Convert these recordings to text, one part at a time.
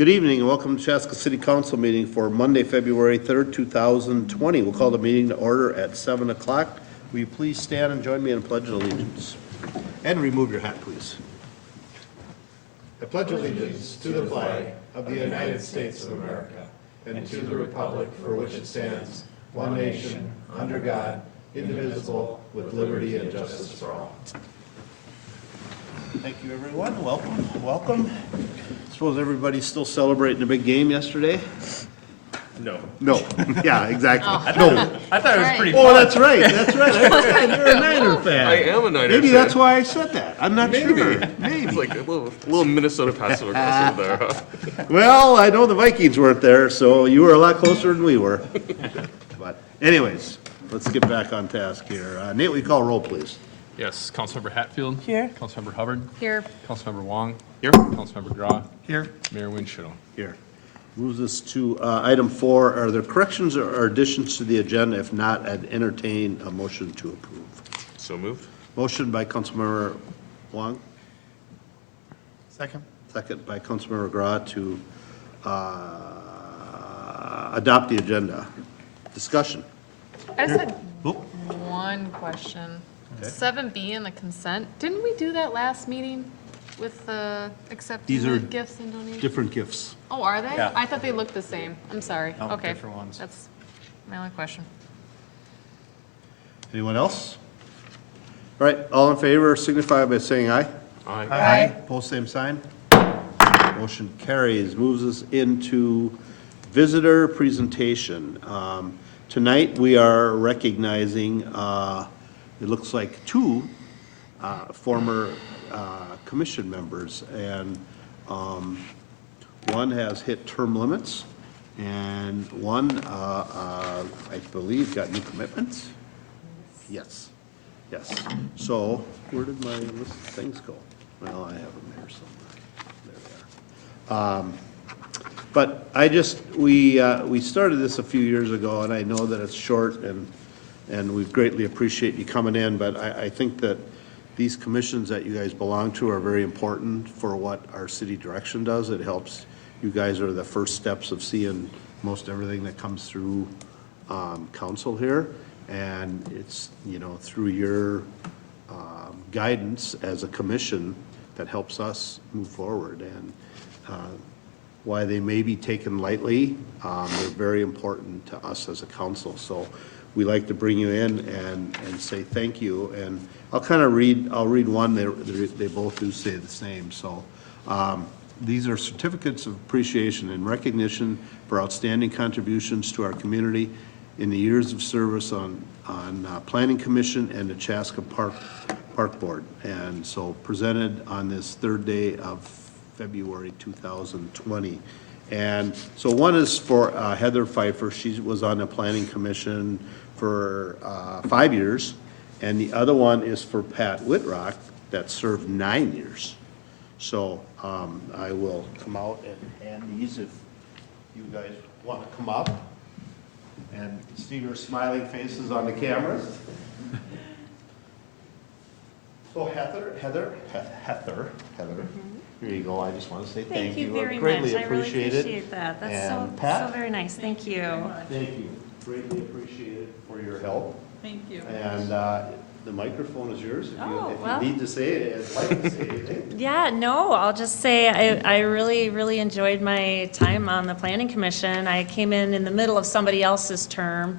Good evening and welcome to Chaska City Council meeting for Monday, February 3rd, 2020. We'll call the meeting to order at 7 o'clock. Will you please stand and join me in a pledge of allegiance? And remove your hat, please. I pledge allegiance to the flag of the United States of America and to the republic for which it stands, one nation, under God, indivisible, with liberty and justice for all. Thank you, everyone. Welcome. Suppose everybody's still celebrating the big game yesterday? No. No. Yeah, exactly. No. I thought it was pretty Oh, fun. that's right. That's right. I forgot you're a Niner fan. I am a Niner Maybe fan. that's why I said that. I'm not sure. It's Maybe. like a little Minnesota passive aggressive there, huh? Well, I know the Vikings weren't there, so you were a lot closer than we were. But anyways, let's get back on task here. Nate, will you call roll, please? Yes, Councilmember Hatfield. Here. Councilmember Hubbard. Here. Councilmember Wong. Here. Councilmember Grau. Here. Mayor Winchell. Here. Moves us to item 4. Are there corrections or additions to the agenda? If not, I'd entertain a motion to approve. So moved. Motion by Councilmember Wong, Second. second by Councilmember Grau to adopt the agenda. Discussion. I just had Oop. one question. Okay. 7B in the consent, didn't we do that last meeting with accepting These are the gifts and donations? Different gifts. Oh, are they? Yeah. I thought they looked the same. I'm sorry. No, Okay. different ones. That's my only question. Anyone else? All right, all in favor signify by saying aye. Aye. Aye. Pose same sign. Motion carries. Moves us into visitor presentation. Tonight, we are recognizing, it looks like 2 former commission members. And one has hit term limits, and one, I believe, got new commitments. Yes, yes. So, where did my list of things go? Well, I have them here somewhere. There they are. But I just, we started this a few years ago, and I know that it's short, and we greatly appreciate you coming in, but I think that these commissions that you guys belong to are very important for what our city direction does. It helps, you guys are the first steps of seeing most everything that comes through council here. And it's, through your guidance as a commission that helps us move forward. And why they may be taken lightly, they're very important to us as a council. So we like to bring you in and say thank you. And I'll read one, they both do say the same. So these are certificates of appreciation and recognition for outstanding contributions to our community in the years of service on Planning Commission and the Chaska Park Board. And so presented on this 3rd day of February 2020. And so one is for Heather Pfeiffer. She was on the Planning Commission for 5 years. And the other one is for Pat Whitrock that served 9 years. So I will come out and hand these if you guys want to come up and see your smiling faces on the cameras. So Heather, here you go. I just want to say thank you. Thank you very much. Greatly I really appreciate appreciate that. That's And so Pat? very nice. Thank you. Thank you. Greatly appreciate it for your help. Thank you. And the microphone is yours. If well. you need to say it, I'd like to say anything. Yeah, no, I'll just say I really enjoyed my time on the Planning Commission. I came in the middle of somebody else's term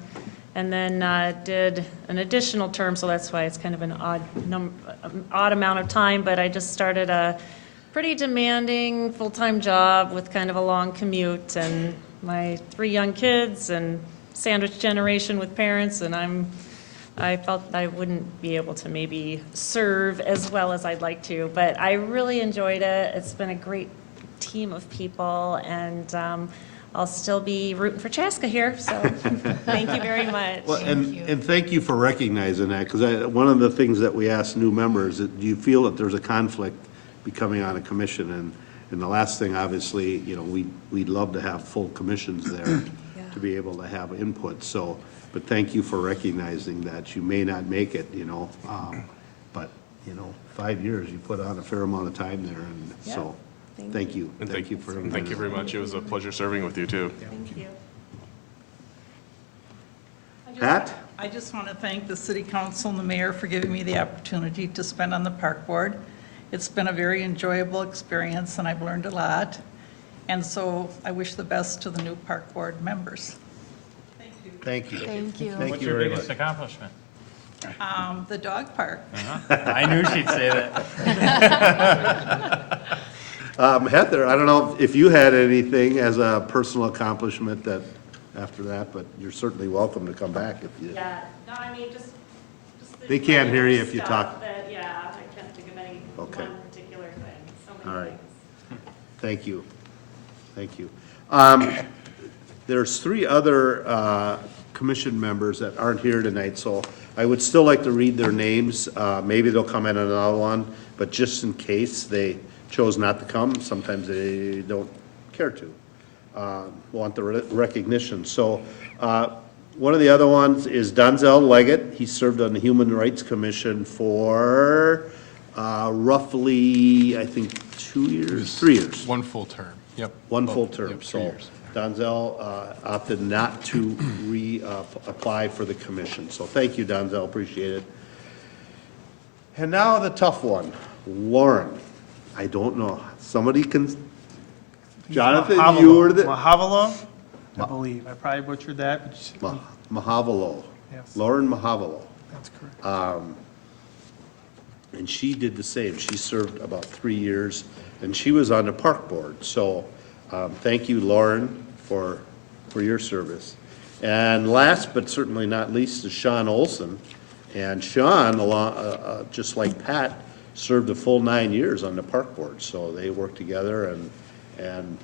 and then did an additional term, so that's why it's kind of an odd amount of time, but I just started a pretty demanding full-time job with kind of a long commute and my 3 young kids and sandwich generation with parents, and I felt I wouldn't be able to maybe serve as well as I'd like to, but I really enjoyed it. It's been a great team of people, and I'll still be rooting for Chaska here, so thank you very much. Well, and thank you for recognizing that, because one of the things that we ask new members, do you feel that there's a conflict becoming on a commission? And the last thing, obviously, we'd love to have full commissions there to be able to have input. So, but thank you for recognizing that you may not make it, but 5 years, you put on a fair amount of time there, and so Thank you. And Thank you for. Thank you very much. It was a pleasure serving with you, too. Thank you. Pat? I just want to thank the city council and the mayor for giving me the opportunity to spend on the park board. It's been a very enjoyable experience, and I've learned a lot. And so I wish the best to the new park board members. Thank you. Thank you. Thank you. Thank What's you your very biggest much. accomplishment? The dog park. I knew she'd say that. Heather, I don't know if you had anything as a personal accomplishment that, after that, but you're certainly welcome to come back if you. Yeah, no, I mean, just the They can't hear you if you stuff talk. that, yeah, I can't think of any Okay. one particular thing, so All many right. things. Thank you. Thank you. There's three other commission members that aren't here tonight, so I would still like to read their names. Maybe they'll come in another one, but just in case they chose not to come, sometimes they don't care to, want the recognition. So one of the other ones is Donzel Leggett. He served on the Human Rights Commission for roughly, I think, 2 years, 3 years. One full term. Yep. One full Yep, term, 3 so years. Donzel opted not to apply for the commission. So thank you, Donzel, appreciate it. And now the tough one, Lauren. I don't know, somebody can, Jonathan, you were the, Mahavalo, I believe. I probably butchered that, but Mahavalo. Yes. Lauren Mahavalo. that's correct. And she did the same. She served about 3 years, and she was on the park board. So thank you, Lauren, for your service. And last but certainly not least is Sean Olson. And Sean, just like Pat, served a full 9 years on the park board. So they worked together, and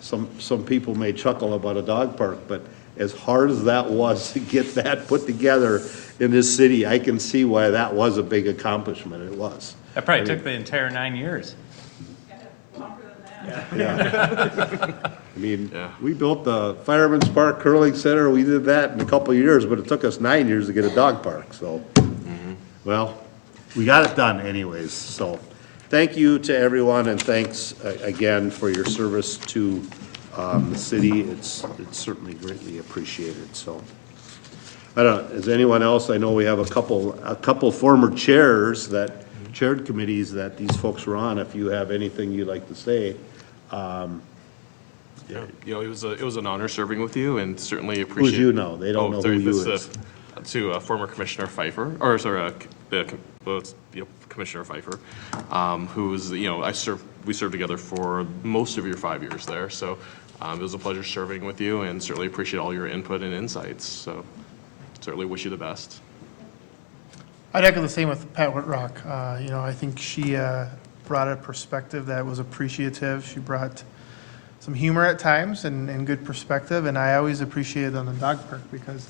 some people may chuckle about a dog park, but as hard as that was to get that put together in this city, I can see why that was a big accomplishment. It was. That probably took the entire 9 years. I mean, Yeah. we built the Fireman's Park Curling Center, we did that in a couple of years, but it took us 9 years to get a dog park, so. Well, we got it done anyways, so. Thank you to everyone, and thanks again for your service to the city. It's certainly greatly appreciated, so. I don't know, is anyone else, I know we have a couple former chairs that, chaired committees that these folks were on, if you have anything you'd like to say. Yeah, you know, it was an honor serving with you, and certainly appreciate. Who's you know? They don't know sorry, who you this, is. To former Commissioner Pfeiffer, or sorry, Commissioner Pfeiffer, who's, you know, we served together for most of your 5 years there, so it was a pleasure serving with you, and certainly appreciate all your input and insights, so certainly wish you the best. I'd echo the same with Pat Whitrock. You know, I think she brought a perspective that was appreciative. She brought some humor at times and good perspective, and I always appreciated on the dog park because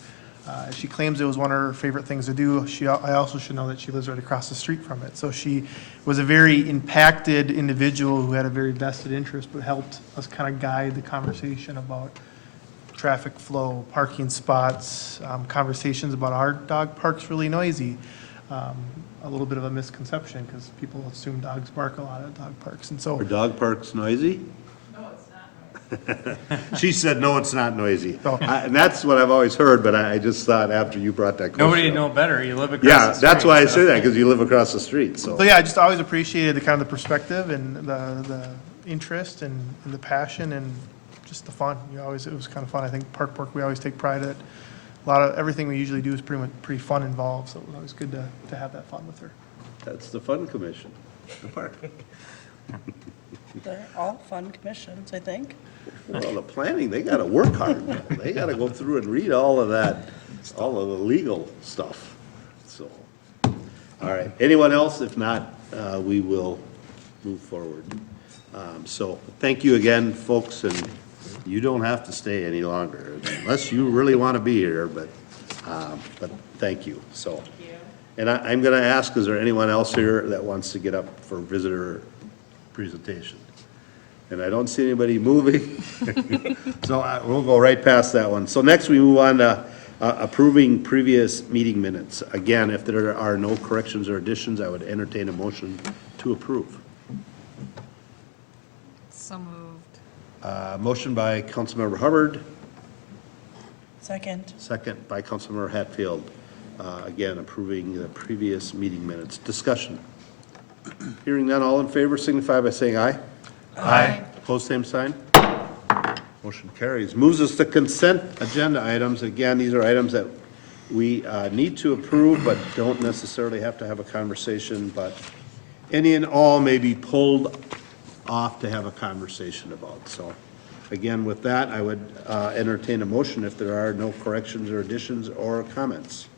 she claims it was one of her favorite things to do. I also should know that she lives right across the street from it. So she was a very impacted individual who had a very vested interest, but helped us kind of guide the conversation about traffic flow, parking spots, conversations about our dog park's really noisy. A little bit of a misconception because people assume dogs bark a lot at dog parks. And so Are dog parks noisy? She said, no, it's not noisy. Oh. And that's what I've always heard, but I just thought after you brought that question Nobody up. know better. You live across the Yeah, street. that's why I say that, because you live across the street, so. So yeah, I just always appreciated the kind of the perspective and the interest and the passion and just the fun. It was kind of fun. I think Park Board, we always take pride at a lot of, everything we usually do is pretty fun involved, so it was always good to have that fun with her. That's the fun commission, the park. They're all fun commissions, I think. Well, the planning, they gotta work hard. They gotta go through and read all of that, all of the legal stuff, so. All right, anyone else? If not, we will move forward. So, thank you again, folks, and you don't have to stay any longer, unless you really want to be here, but thank you, so. Thank you. And I'm gonna ask, is there anyone else here that wants to get up for visitor presentation? And I don't see anybody moving, so we'll go right past that one. So next, we move on to approving previous meeting minutes. Again, if there are no corrections or additions, I would entertain a motion to approve. So moved. Motion by Councilmember Hubbard, Second. second by Councilmember Hatfield. Again, approving the previous meeting minutes. Discussion. Hearing none, all in favor signify by saying aye. Aye. Opposed, same sign. Motion carries. Moves us to consent agenda items. Again, these are items that we need to approve, but don't necessarily have to have a conversation, but any and all may be pulled off to have a conversation about. So again, with that, I would entertain a motion if there are no corrections or additions or comments.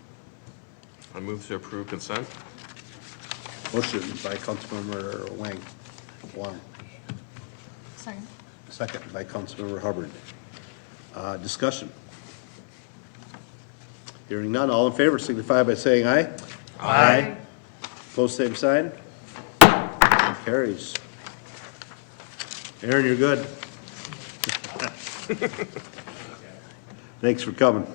I move to approve consent. Motion by Councilmember Wang. Second. Second by Councilmember Hubbard. Discussion. Hearing none, all in favor signify by saying aye. Aye. Opposed, same sign. Motion carries. Aaron, you're good. Thanks for coming.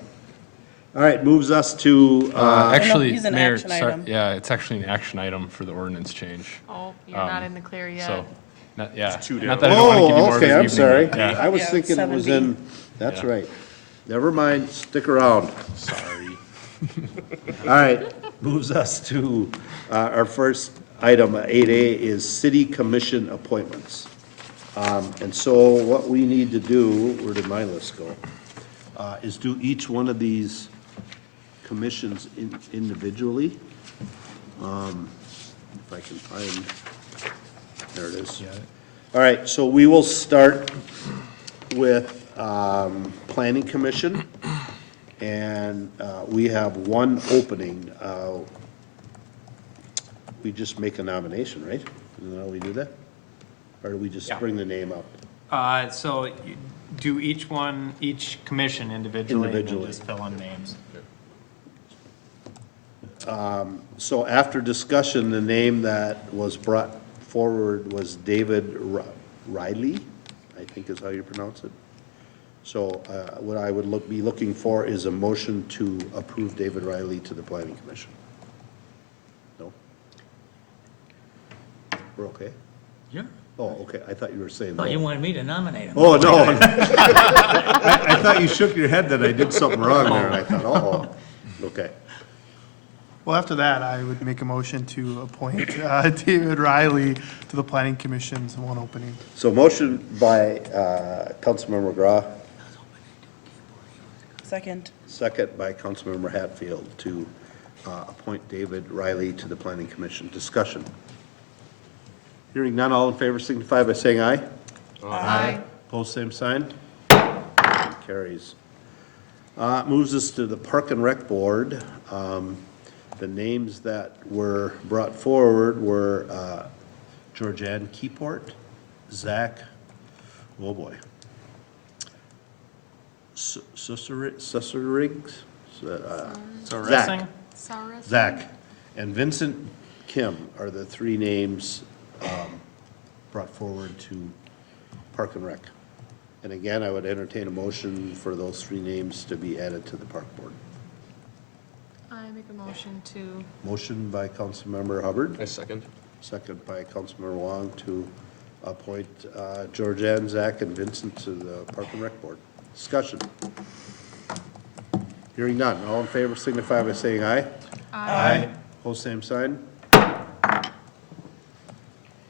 All right, moves us to, Actually, he's an Mayor, action sorry, item. yeah, it's actually an action item for the ordinance change. Oh, you're not in the clear yet. So, not, yeah, two not that I don't want to give you oh, more of okay, an I'm evening, sorry. but yeah. I was Yeah, thinking it was 7B. in, that's Yeah. right. Never mind, stick around. Sorry. All right, moves us to our first item, 8A, is city commission appointments. And so what we need to do, where did my list go? Is do each one of these commissions individually. If I can find, there it is. All right, so we will start with Planning Commission. And we have one opening. We just make a nomination, right? Isn't that how we do that? Or do we just Yeah. bring the name up? So you do each commission individually, and then Individually. just fill in names. So after discussion, the name that was brought forward was David Riley, I think is how you pronounce it. So what I would be looking for is a motion to approve David Riley to the Planning Commission. No? We're okay? Yeah. Oh, okay, I thought you were saying Thought you no. wanted me to nominate him. Oh, no. I thought you shook your head that I did something wrong there, and I thought, oh, okay. Well, after that, I would make a motion to appoint David Riley to the Planning Commission's one opening. So motion by Councilmember McGraw, Second. second by Councilmember Hatfield to appoint David Riley to the Planning Commission. Discussion. Hearing none, all in favor signify by saying aye. Aye. Opposed, same sign. Motion carries. Moves us to the Park and Rec Board. The names that were brought forward were Georgianne Keyport, Zach, oh boy, Susseriggs, So Zach. wrestling? Saurus? Zach, and Vincent Kim are the three names brought forward to Park and Rec. And again, I would entertain a motion for those three names to be added to the Park Board. I make a motion to, Motion by Councilmember Hubbard, I second. second by Councilmember Wong to appoint Georgianne, Zach, and Vincent to the Park and Rec Board. Discussion. Hearing none. All in favor signify by saying aye. Aye. Opposed, same sign.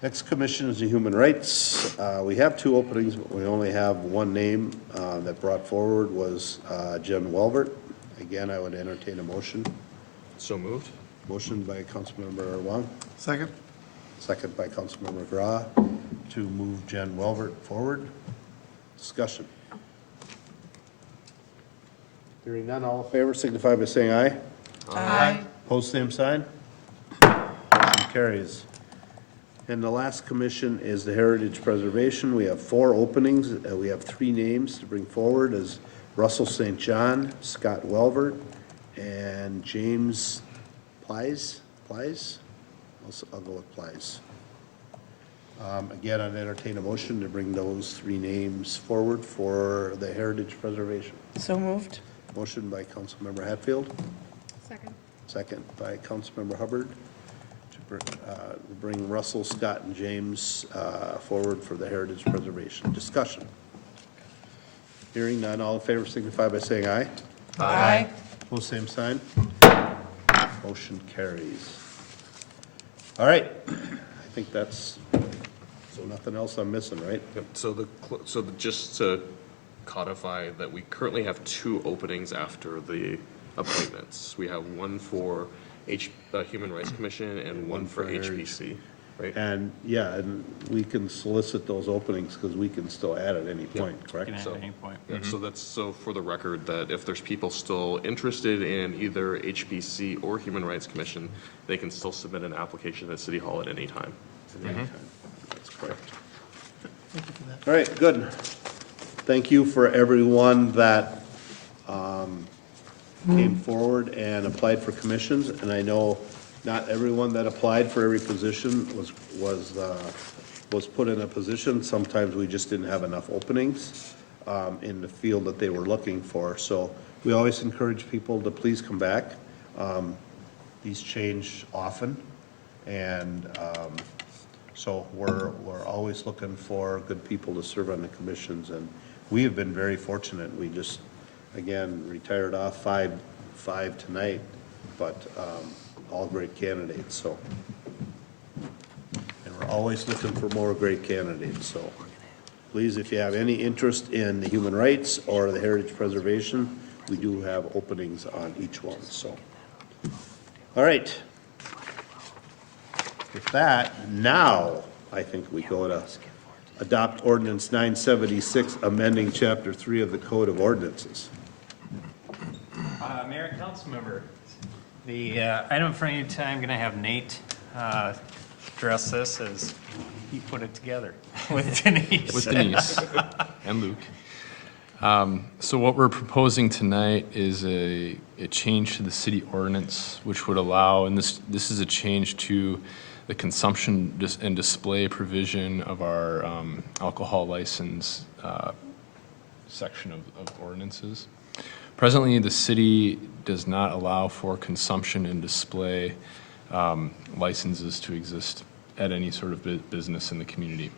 Next commission is the Human Rights. We have two openings, but we only have one name that brought forward was Jen Welbert. Again, I would entertain a motion. So moved. Motion by Councilmember Wong, Second? second by Councilmember McGraw to move Jen Welbert forward. Discussion. Hearing none, all in favor signify by saying aye. aye. Post same sign. Motion carries. And the last commission is the Heritage Preservation. We have four openings. We have three names to bring forward as Russell St. John, Scott Welbert, and James Plies? I'll go with Plies. Again, I'd entertain a motion to bring those three names forward for the Heritage Preservation. So moved. Motion by Councilmember Hatfield, Second. second by Councilmember Hubbard to bring Russell, Scott, and James forward for the heritage preservation discussion. Hearing none, all in favor signify by saying aye. Aye. Pose same sign. Motion carries. All right, I think that's, so nothing else I'm missing, right? Yep, just to codify that we currently have 2 openings after the appointments. We have one for Human Rights Commission and one for HPC, right? And, yeah, and we can solicit those openings because we can still add at any point, correct? Can add So, at any point. Yeah, so that's, so for the record, that if there's people still interested in either HPC or Human Rights Commission, they can still submit an application at City Hall at any time. that's correct. All right, good. Thank you for everyone that came forward and applied for commissions, and I know not everyone that applied for every position was put in a position. Sometimes we just didn't have enough openings in the field that they were looking for. So we always encourage people to please come back. These change often, and so we're always looking for good people to serve on the commissions, and we have been very fortunate. We just, again, retired off five tonight, but all great candidates, so. And we're always looking for more great candidates, so please, if you have any interest in the human rights or the heritage preservation, we do have openings on each one, so. All right. With that, now, I think we go to adopt ordinance 976, amending chapter 3 of the Code of Ordinances. Mayor and council member, the item in front of you tonight, I'm going to have Nate address this as he put it together with Denise. With Denise and Luke. So what we're proposing tonight is a change to the city ordinance, which would allow, and this is a change to the consumption and display provision of our alcohol license section of ordinances. Presently, the city does not allow for consumption and display licenses to exist at any sort of business in the community.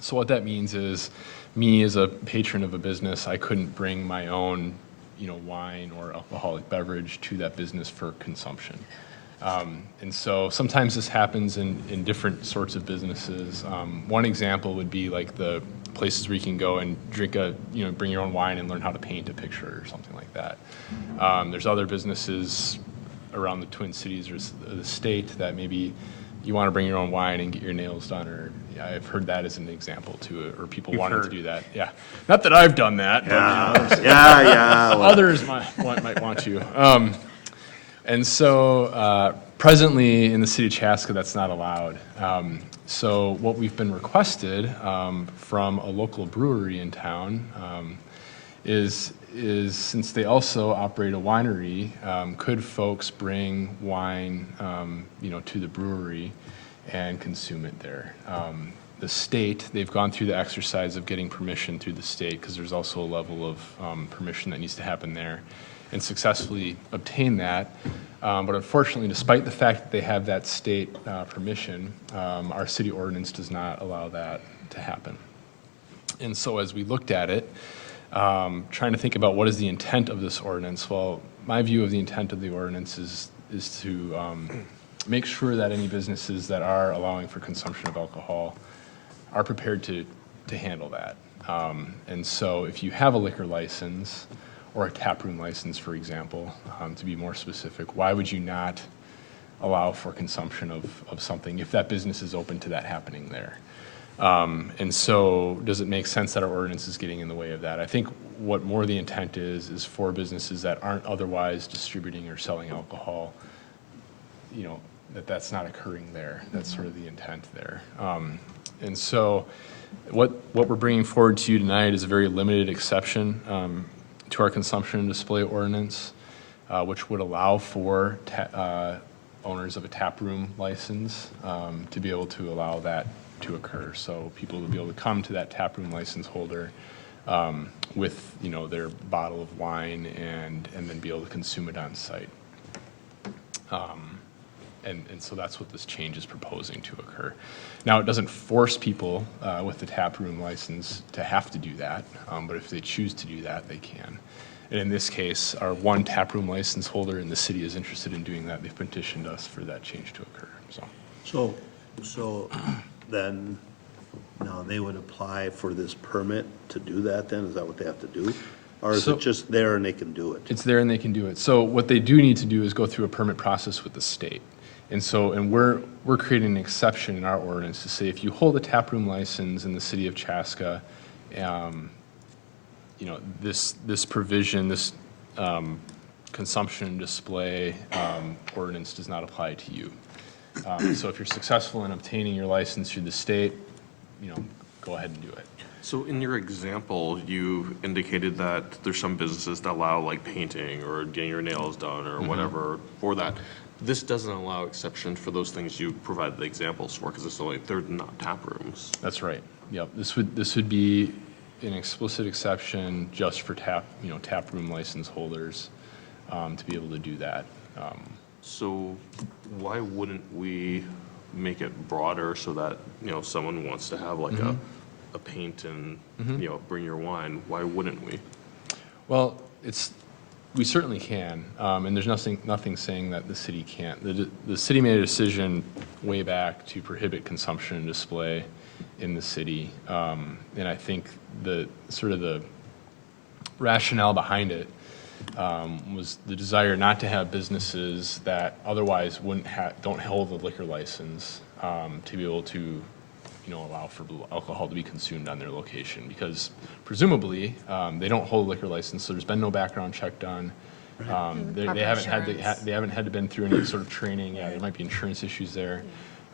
So what that means is, me as a patron of a business, I couldn't bring my own, wine or alcoholic beverage to that business for consumption. And so sometimes this happens in different sorts of businesses. One example would be like the places where you can go and drink bring your own wine and learn how to paint a picture or something like that. There's other businesses around the Twin Cities or the state that maybe you want to bring your own wine and get your nails done, or I've heard that as an example too, or people wanting to do that. Yeah, not that I've done that. But, others might want to. And so presently in the city of Chaska, that's not allowed. So what we've been requested from a local brewery in town is since they also operate a winery, could folks bring wine, to the brewery and consume it there? The state, they've gone through the exercise of getting permission through the state, because there's also a level of permission that needs to happen there, and successfully obtain that. But unfortunately, despite the fact that they have that state permission, our city ordinance does not allow that to happen. And so as we looked at it, trying to think about what is the intent of this ordinance, well, my view of the intent of the ordinance is to make sure that any businesses that are allowing for consumption of alcohol are prepared to handle that. And so if you have a liquor license, or a taproom license, for example, to be more specific, why would you not allow for consumption of something if that business is open to that happening there? And so does it make sense that our ordinance is getting in the way of that? I think what more the intent is for businesses that aren't otherwise distributing or selling alcohol, that's not occurring there. That's sort of the intent there. And so what we're bringing forward to you tonight is a very limited exception to our consumption and display ordinance, which would allow for owners of a taproom license to be able to allow that to occur. So people would be able to come to that taproom license holder with their bottle of wine and then be able to consume it on site. And so that's what this change is proposing to occur. Now, it doesn't force people with the tap room license to have to do that, but if they choose to do that, they can. And in this case, our one tap room license holder in the city is interested in doing that. They've petitioned us for that change to occur, so. So then, now they would apply for this permit to do that then? Is that what they have to do? Or is So- it just there and they can do it? It's there and they can do it. So what they do need to do is go through a permit process with the state. And so, and we're creating an exception in our ordinance to say if you hold a taproom license in the city of Chaska, you know, this provision, this consumption display ordinance does not apply to you. So if you're successful in obtaining your license through the state, you know, go ahead and do it. So in your example, you indicated that there's some businesses that allow like painting or getting your nails done or whatever for that. This doesn't allow exception for those things you provided the examples for, because they're not tap rooms. That's right. Yep. This would be an explicit exception just for tap room license holders to be able to do that. So why wouldn't we make it broader so that, you know, if someone wants to have like a paint and, you know, bring your wine, why wouldn't we? Well, we certainly can, and there's nothing saying that the city can't. The city made a decision way back to prohibit consumption and display in the city, and I think the rationale behind it was the desire not to have businesses that otherwise don't hold a liquor license to be able to, you know, allow for alcohol to be consumed on their location, because presumably they don't hold a liquor license, so there's been no background check done. They haven't had to been through any sort of training. Yeah, there might be insurance issues there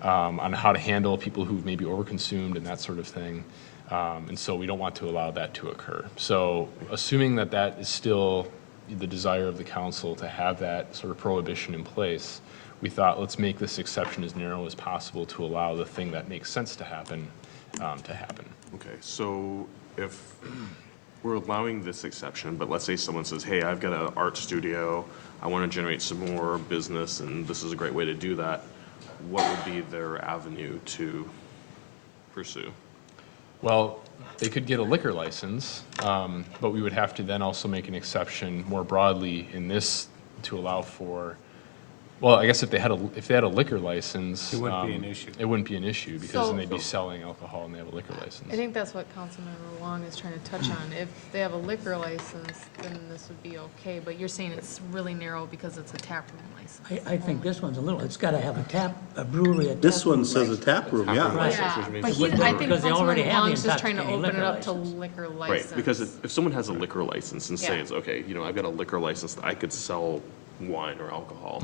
on how to handle people who may be overconsumed and that sort of thing. And so we don't want to allow that to occur. So assuming that that is still the desire of the council to have that sort of prohibition in place, we thought, let's make this exception as narrow as possible to allow the thing that makes sense to happen, to happen. Okay, so if we're allowing this exception, but let's say someone says, hey, I've got an art studio, I want to generate some more business, and this is a great way to do that, what would be their avenue to pursue? Well, they could get a liquor license, but we would have to then also make an exception more broadly in this to allow for, well, I guess if they had a liquor license. It wouldn't be an issue. It wouldn't be an issue, because So- then they'd be selling alcohol and they have a liquor license. I think that's what Councilmember Wong is trying to touch on. If they have a liquor license, then this would be okay, but you're saying it's really narrow because it's a tap room license. I think this one's it's gotta have a brewery, a tap This one room says a license. tap room, yeah. Right. Yeah, but It would I be, think because they already Councilmember have the Wong's just trying to intoxicating open it liquor up to license. liquor license. Right, because if someone has a liquor license and Yeah. says, okay, you know, I've got a liquor license that I could sell wine or alcohol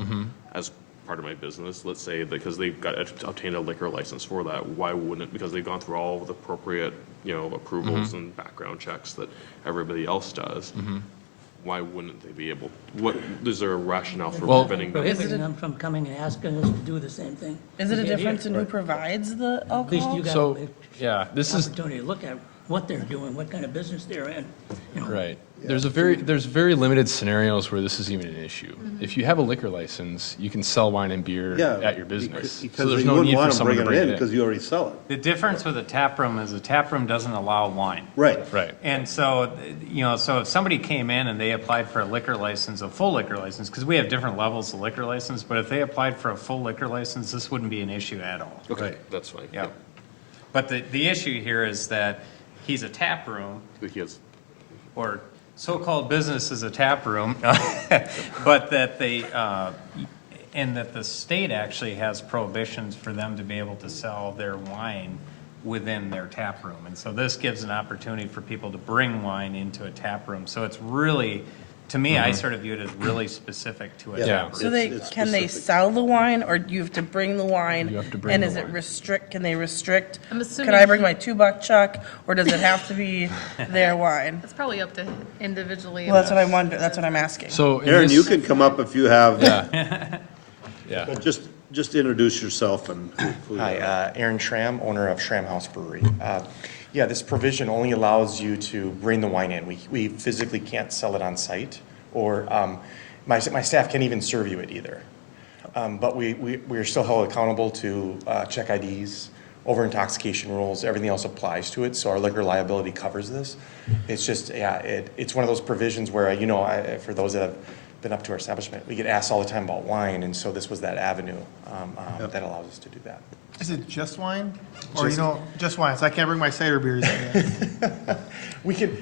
as part of my business, let's say, because they've got obtained a liquor license for that, why wouldn't it, because they've gone through all the appropriate, you know, approvals and background checks that everybody else does, why wouldn't they be able, is there a rationale for Well- preventing them? Prohibiting them from coming and asking us to do the same thing. Is it a we did here. difference in who provides the At least you alcohol? got So, an yeah, this is, opportunity to look at what they're doing, what kind of business they're in, you know. right. There's very limited scenarios where this is even an issue. If you have a liquor license, you can sell wine and beer Yeah. at your business. Because So there's you no wouldn't need want for them someone to bringing bring it it in because in. you already sell it. The difference with a tap room is a tap room doesn't allow wine. Right. Right. And so, you know, so if somebody came in and they applied for a liquor license, a full liquor license, because we have different levels of liquor license, but if they applied for a full liquor license, this wouldn't be an issue at all. Okay, that's fine. Yeah. But the issue here is that he's a tap room, He has, or so-called business is a tap room, but that and that the state actually has prohibitions for them to be able to sell their wine within their tap room. And so this gives an opportunity for people to bring wine into a tap room. So it's really, to me, I sort of view it as really specific to a Yeah. tap room. So they, It's can they specific. sell the wine, or do you have to bring the wine? You have to bring And the is it wine. can they restrict? I'm assuming Can I bring my $2 chuck, or does it have to be their wine? It's probably up to individually. Well, that's what I wonder, that's what I'm asking. So in Aaron, this- you can come up if you have, Yeah. Yeah. just introduce yourself and who you Hi, are. Aaron Schramm, owner of Schramm House Brewery. Yeah, this provision only allows you to bring the wine in. We physically can't sell it on site, or my staff can't even serve you it either. But we're still held accountable to check IDs, over intoxication rules, everything else applies to it, so our liquor liability covers this. It's just, yeah, it's one of those provisions where, you know, for those that have been up to our establishment, we get asked all the time about wine, and so this was that avenue that allows us to do that. Is it just wine? Or, you know, just wine, so I can't bring my cider beers in. We could,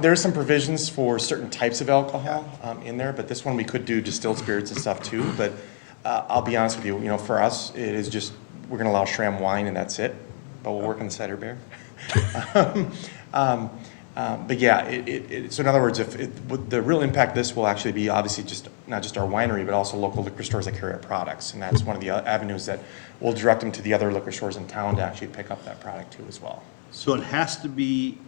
there are some provisions for certain types of alcohol in there, but this one we could do distilled spirits and stuff too, but I'll be honest with you, you know, for us, it is just, we're gonna allow Schramm wine and that's it, but we'll work on the cider beer. But yeah, so in other words, the real impact of this will actually be obviously just, not just our winery, but also local liquor stores that carry our products. And that's one of the avenues that we'll direct them to the other liquor stores in town to actually pick up that product too as well. So it has to be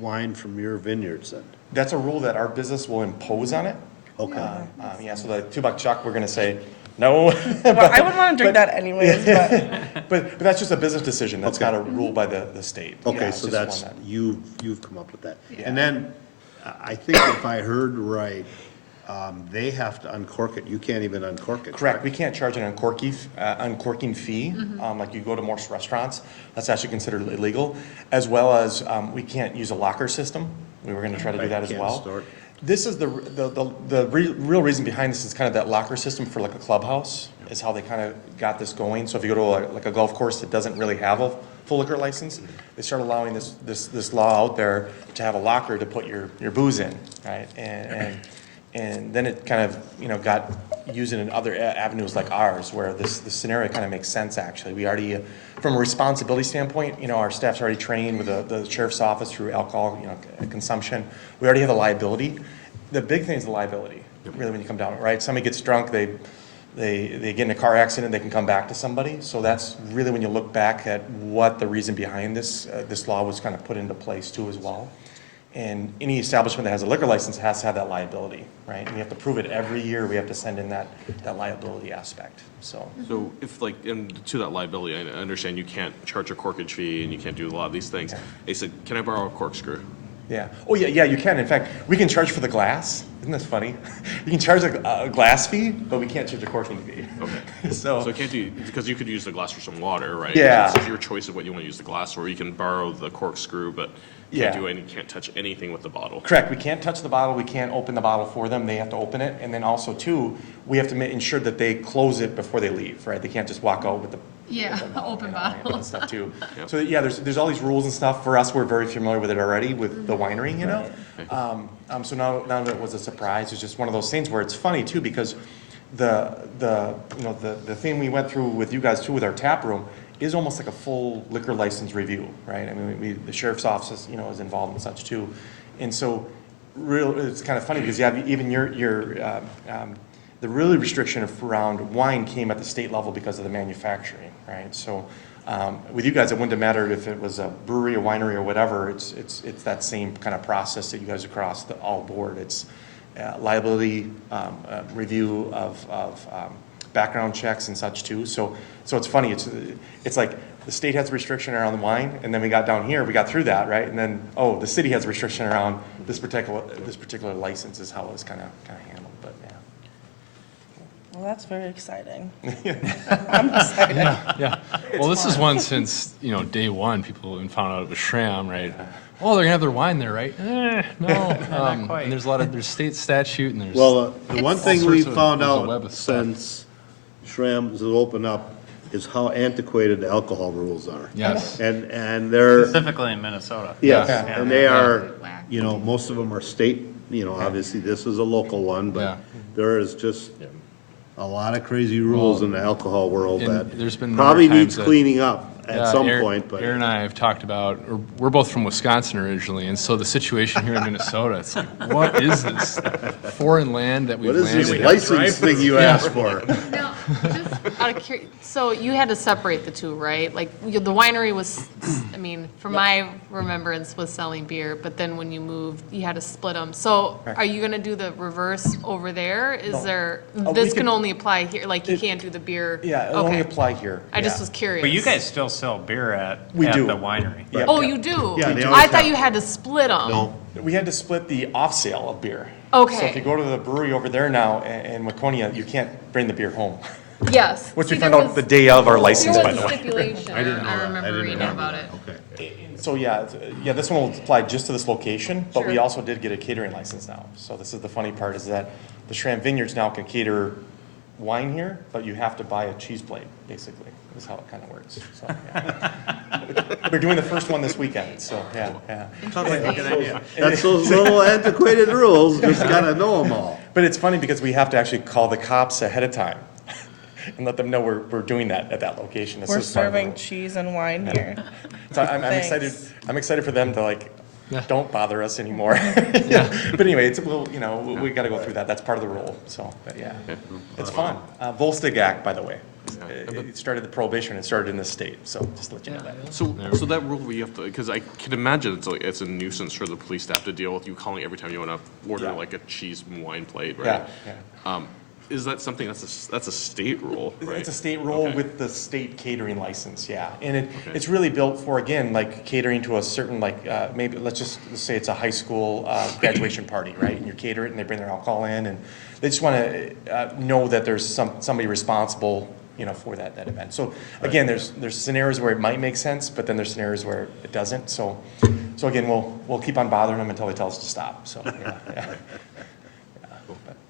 wine from your vineyards then? That's a rule that our business will impose on it. Okay. Yeah, so the $2 Chuck, we're gonna say, no. Well, I would want to drink that anyways, but But that's just a business decision. That's not a rule by the state. Yeah, Okay, it's so just that's, one that- you've come up with that. And then, I think if I heard right, they have to uncork it, you can't even uncork it. Correct, we can't charge an uncorking fee, like you go to most restaurants, that's actually considered illegal, as well as, we can't use a locker system, we were gonna try to do that as Can't well. store it. This is the real reason behind this is kind of that locker system for like a clubhouse, is how they kind of got this going. So if you go to like a golf course that doesn't really have a full liquor license, they start allowing this law out there to have a locker to put your booze in, right? And then it kind of, you know, got used in other avenues like ours, where this scenario kind of makes sense, actually. We already, from a responsibility standpoint, you know, our staff's already trained with the sheriff's office through alcohol, you know, consumption. We already have a liability. The big thing is the liability, really, when you come down, right? Somebody gets drunk, they get in a car accident, they can come back to somebody. So that's really when you look back at what the reason behind this law was kind of put into place too as well. And any establishment that has a liquor license has to have that liability, right? And we have to prove it every year. We have to send in that liability aspect, so. So if like, and to that liability, I understand you can't charge a corkage fee and you can't do a lot of these things. They said, can I borrow a corkscrew? Yeah. Oh, yeah, you can. In fact, we can charge for the glass. Isn't this funny? You can charge a glass fee, but we can't charge a corking fee. Okay. So So it can't do, because you could use the glass for some water, right? Yeah. It's your choice of what you want to use the glass for. You can borrow the corkscrew, but Yeah. can't touch anything with the bottle. correct. We can't touch the bottle. We can't open the bottle for them. They have to open it. And then also, too, we have to ensure that they close it before they leave, right? They can't just walk out with the Yeah, open bottle. and stuff too. Yep. So yeah, there's all these rules and stuff. For us, we're very familiar with it already with the winery, you know. So none of it was a surprise. It's just one of those things where it's funny too, because the thing we went through with you guys too with our tap room is almost like a full liquor license review, right? I mean, the sheriff's office, you know, is involved in such too, and so it's kind of funny because you have even the really restriction around wine came at the state level because of the manufacturing, right? So with you guys, it wouldn't have mattered if it was a brewery, a winery, or whatever. It's that same kind of process that you guys across all board. It's liability review of background checks and such too. So it's funny. It's like the state has a restriction around the wine, and then we got down here, we got through that, right? And then the city has a restriction around this particular license is how it was kind of handled. But yeah. well, that's very exciting. I'm excited. Yeah. Well, this is one since, you know, day one, people even found out it was Schramm, right? Oh, they're gonna have their wine there, right? No. quite. And there's state statute and there's. Well, the one thing we sorts of- found there's a web out of stuff. since Schramm's has opened up is how antiquated the alcohol rules are. Yes. And they're, Specifically in Minnesota. yes, Yeah. and they are, you know, most of them are state, you know, obviously this is a local one, Yeah. but there is just a lot of crazy rules in the alcohol world And that there's been a number probably of times needs that- cleaning up at Yeah, some Aaron- point, but. Aaron and I have talked about, we're both from Wisconsin originally, and so the situation here in Minnesota, it's like, what is this foreign land that we've What is this landed? license thing you asked for? Now, just out of curiosity, so you had to separate the two, right? Like, the winery was, I mean, from my remembrance, was selling beer, but then when you moved, you had to split them. So are you gonna do the reverse over there? Is there, we this could- can only apply here, like, you can't do the beer? Yeah, it'll only Okay. apply here. I just Yeah. was curious. But you guys still sell beer at We do. the winery. Yeah. Oh, you do? Yeah, they I always thought have- you had to split them. No, We had to split the off sale of beer. Okay. So if you go to the brewery over there now in Waconia, you can't bring the beer home. Yes. Which we See, found there out was- the day of our license, There by was the a way. stipulation, I didn't know I that. I remember didn't reading know about that. it. Okay. So, yeah, this one will apply just to this location, but we Sure. also did get a catering license now. So this is the funny part, is that the Shram Vineyards now can cater wine here, but you have to buy a cheese plate, basically, is how it kind of works. So, yeah. We're doing the first one this weekend, so, yeah. Sounds like a good idea. That's those little antiquated rules, just gotta know them all. But it's funny because we have to actually call the cops ahead of time and let them know we're doing that at that location. This We're is part of the serving rule. cheese and wine here. So I'm Thanks. excited, I'm excited for them to like, don't bother us anymore. But anyway, it's, we gotta go through that, that's part of the rule, so, but yeah. It's fun. Volstead Act, by the way. It started the prohibition, it started in this state, so just to let you know that. So that rule we have to, because I can imagine it's a nuisance for the police to have to deal with you calling every time you want to order Yeah. like a cheese and wine plate, right? Yeah. Is that something that's a state rule, right? It's a state rule Okay. with the state catering license, yeah. And it's really built for, again, like catering to a certain, maybe, let's say it's a high school graduation party, right? And you cater it and they bring their alcohol in and they just want to know that there's somebody responsible, for that event. So again, there's scenarios where it might make sense, but then there's scenarios where it doesn't. So again, we'll keep on bothering them until they tell us to stop, so, yeah.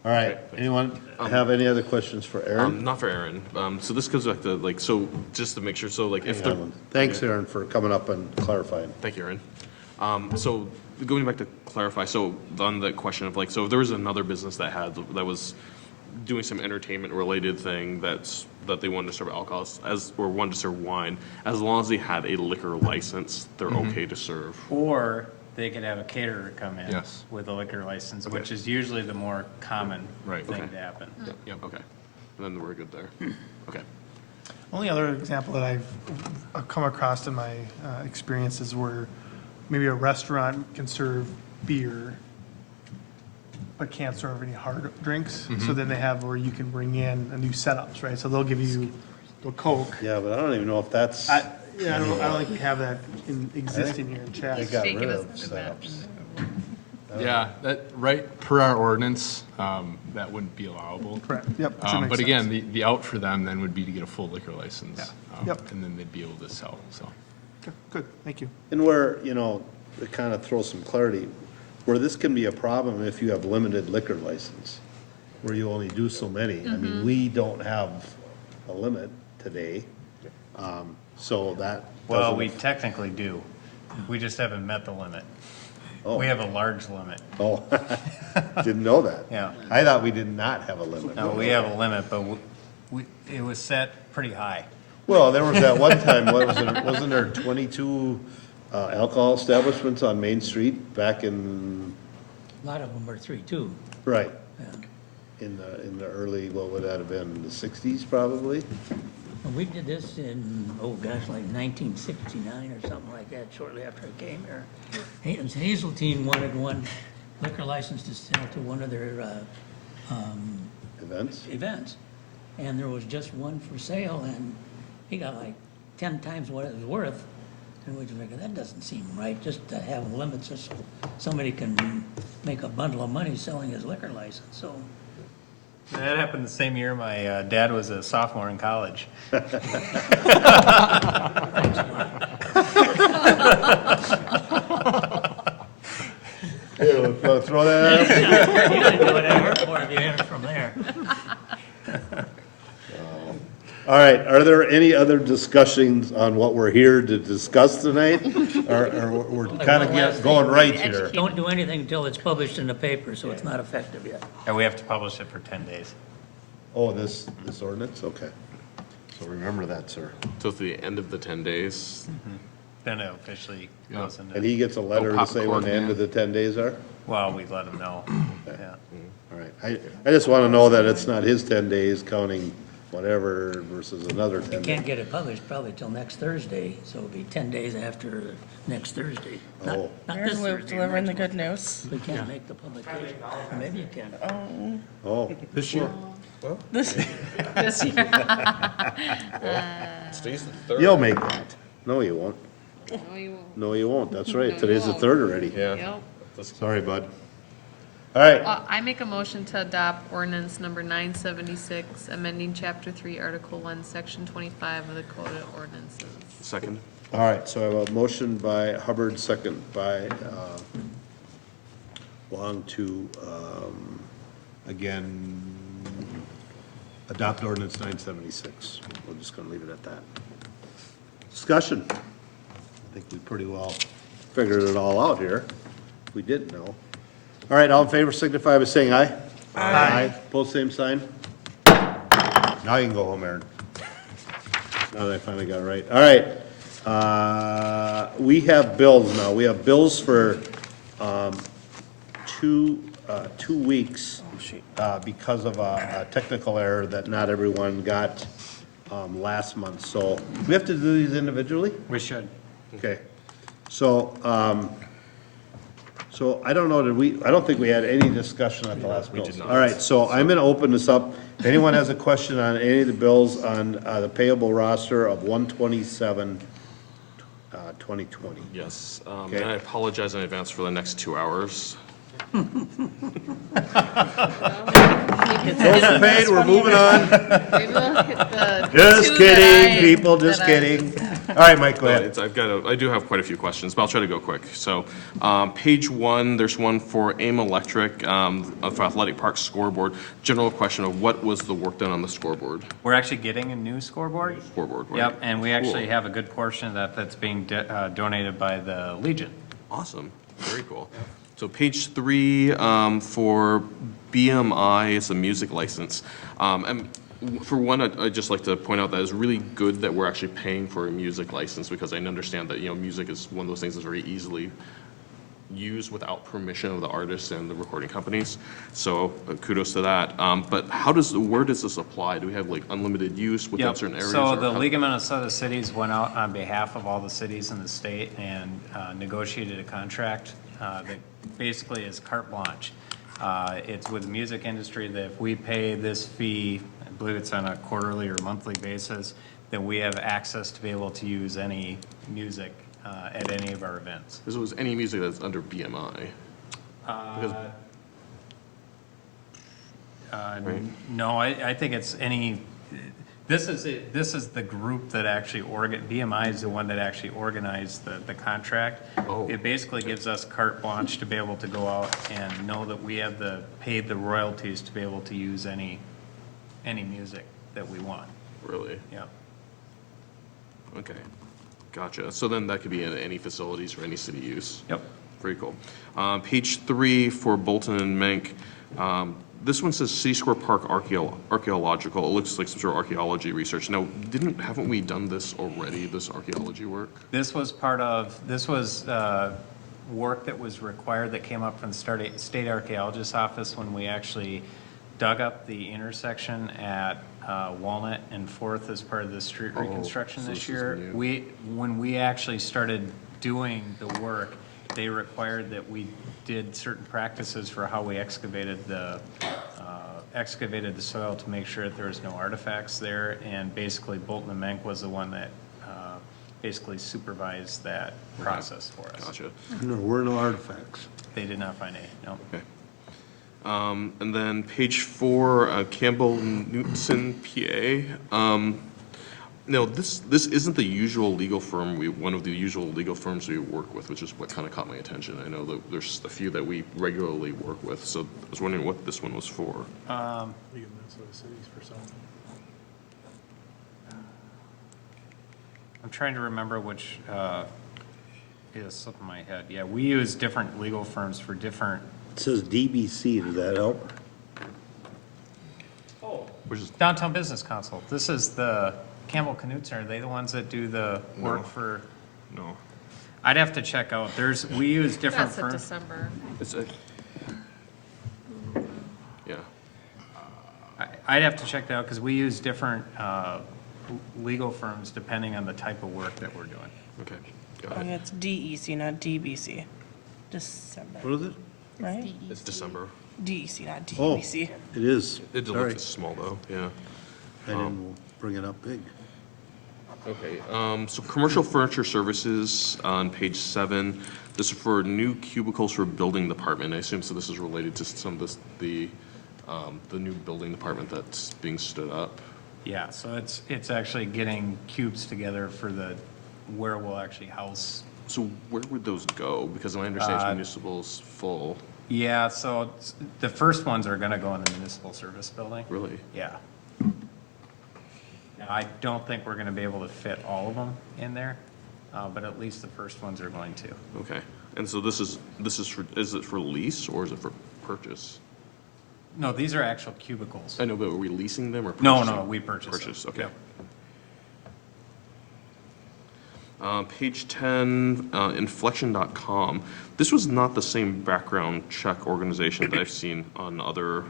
All right, anyone have any other questions for Aaron? Not for Aaron. So this goes back to so just to make sure, so if the. Thanks, Aaron, for coming up and clarifying. Thank you, Aaron. So going back to clarify, so on the question of so if there was another business that was doing some entertainment related thing that they wanted to serve alcohol or wanted to serve wine, as long as they had a liquor license, they're okay to serve. Or they could have a caterer come in Yes. with a liquor license, which is usually the more common Right, thing okay. to happen. Yep, okay. And then we're good there. Okay. Only other example that I've come across in my experiences where maybe a restaurant can serve beer, but can't serve any hard drinks. So then they have where you can bring in a new setups, right? So they'll give you a Coke. Yeah, but I don't even know if that's, I don't think we have that existing here in they Chaska. got Shake rid it of as a setups. Yeah, right, per our ordinance, that wouldn't be allowable. Correct, yep. that makes But sense. again, the out for them then would be to get a full liquor license. Yeah. Yep. And then they'd be able to sell, so. Okay, good, thank you. And where, to kind of throw some clarity, where this can be a problem if you have limited liquor license, where you only do so many. I mean, we don't have a limit today, so that Well, doesn't- we technically do. We just haven't met the limit. Oh. We have a large limit. Oh, didn't know that. Yeah. I thought we did not have a limit. No, we have a limit, but it was set pretty high. Well, there was that one time, wasn't there 22 alcohol establishments on Main Street back in, A lot of them are 3-2. right, Yeah. in the early, what would that have been, the 60s probably? And we did this in, like 1969 or something like that, shortly after I came here. Hazeltine wanted one liquor license to sell to one of their Events? events. And there was just one for sale, and he got like 10 times what it was worth. And we just figured, that doesn't seem right, just to have limits just so somebody can make a bundle of money selling his liquor license, so. That happened the same year my dad was a sophomore in college. Here, let's throw that out. You can do whatever, or if you enter from there. All right, are there any other discussions on what we're here to discuss tonight? Or we're kind of going right here? Don't do anything until it's published in the paper, so it's not effective yet. And we have to publish it for 10 days. Oh, this ordinance, okay. So remember that, sir. So at the end of the 10 days, Then it officially goes into. And he gets a letter to say when the end of the 10 days are? Well, we let them know, yeah. All right, I just want to know that it's not his 10 days counting whatever versus another 10 You days. can't get it published probably till next Thursday, so it'll be 10 days after next Thursday. Not- Oh. Not Here's this Luke Thursday. delivering the next good news. one. We can't make the publication, or maybe you can. Oh, This year? This, This year. you'll make that. No, you won't. No, you won't. No, you won't. That's right. No, you Today's the won't. 3rd already. yeah. Yep. Sorry, bud. All right, I make a motion to adopt ordinance number 976, amending Chapter 3, Article 1, Section 25 of the Code of Ordinances. Second? all right, so I have a motion by Hubbard, second by Long to, again, adopt ordinance 976. We're just gonna leave it at that. Discussion. I think we pretty well figured it all out here. If we didn't know. All right, all in favor signify by saying aye. Aye. Pose same sign. Now you can go home, Aaron. Now that I finally got it right. All right. We have bills now. We have bills for 2 weeks because of a technical error that not everyone got last month. So we have to do these individually? We should. Okay. So, so I don't know, I don't think we had any discussion at the last bills. did not. All right, so I'm gonna open this up. If anyone has a question on any of the bills on the payable roster of 127, 2020. Yes. Okay. And I apologize in advance for the next 2 hours. Bills are paid, we're moving on. Just Just kidding, people, just kidding. All right, Mike, go ahead. I do have quite a few questions, but I'll try to go quick. So, page 1, there's one for AIM Electric, for Athletic Park scoreboard. General question of what was the work done on the scoreboard? We're actually getting a new scoreboard. Scoreboard, right? Yep, and we actually Cool. have a good portion of that that's being donated by the Legion. Awesome, very cool. So page 3, for BMI, it's a music license. And for one, I'd just like to point out that it's really good that we're actually paying for a music license, because I understand that, music is one of those things that's very easily used without permission of the artists and the recording companies. So kudos to that. But where does this apply? Do we have like unlimited use within Yep. certain areas? So or the how- League of Minnesota Cities went out on behalf of all the cities in the state and negotiated a contract that basically is carte blanche. It's with the music industry that if we pay this fee, I believe it's on a quarterly or monthly basis, then we have access to be able to use any music at any of our events. This was any music that's under BMI. Because- Right. No, I think it's any, this is the group that actually BMI is the one that actually organized the contract. Oh. It basically gives us carte blanche to be able to go out and know that we have paid the royalties to be able to use any music that we want. Really? Yeah. Okay, gotcha. So then that could be in any facilities or any city use? Yep. Very cool. Page 3 for Bolton and Mink. This one says City Square Park archaeological. It looks like some sort of archaeology research. Now, haven't we done this already, this archaeology work? This was work that was required that came up from the state archaeologist's office when we actually dug up the intersection at Walnut and Fourth as part of the street reconstruction so this this is year. new. When we actually started doing the work, they required that we did certain practices for how we excavated the soil to make sure that there was no artifacts there. And basically Bolton and Mink was the one that basically supervised that process for us. Gotcha. No, we're no artifacts. They did not find any, no. Okay. And then page 4, Campbell Knutson, PA. No, this isn't the usual legal firm, one of the usual legal firms we work with, which is what kind of caught my attention. I know that there's a few that we regularly work with, so I was wondering what this one was for. League of Minnesota Cities for something. I'm trying to remember which, is slipping in my head. Yeah, we use different legal firms for different, It says DBC, does that help? Which is, Downtown Business Council. This is the Campbell Knutson. Are they the ones that do the work No. for? no. I'd have to check out. We use different That's a firms. December. It's yeah. I'd have to check that out because we use different legal firms depending on the type of work that we're doing. Okay, got And it. it's DEC, not DBC. December, What is it? right? It's December. DEC, not Oh, DBC. it is. It Sorry. looks small though, yeah. I didn't bring it up big. Okay, so commercial furniture services on page 7, this is for new cubicles for building department. I assume so this is related to some of this, the new building department that's being stood up. Yeah, so it's actually getting cubes together for where we'll actually house. So where would those go? Because my understanding is municipal's full. Yeah, so the first ones are gonna go in the municipal service building. Really? Yeah. Now, I don't think we're gonna be able to fit all of them in there, but at least the first ones are going to. Okay, and so this is for, is it for lease or is it for purchase? No, these are actual cubicles. I know, but are we leasing them or No, purchasing? no, we purchased them. Purchase, okay. Yep. Page 10, inflection.com. This was not the same background check organization that I've seen on other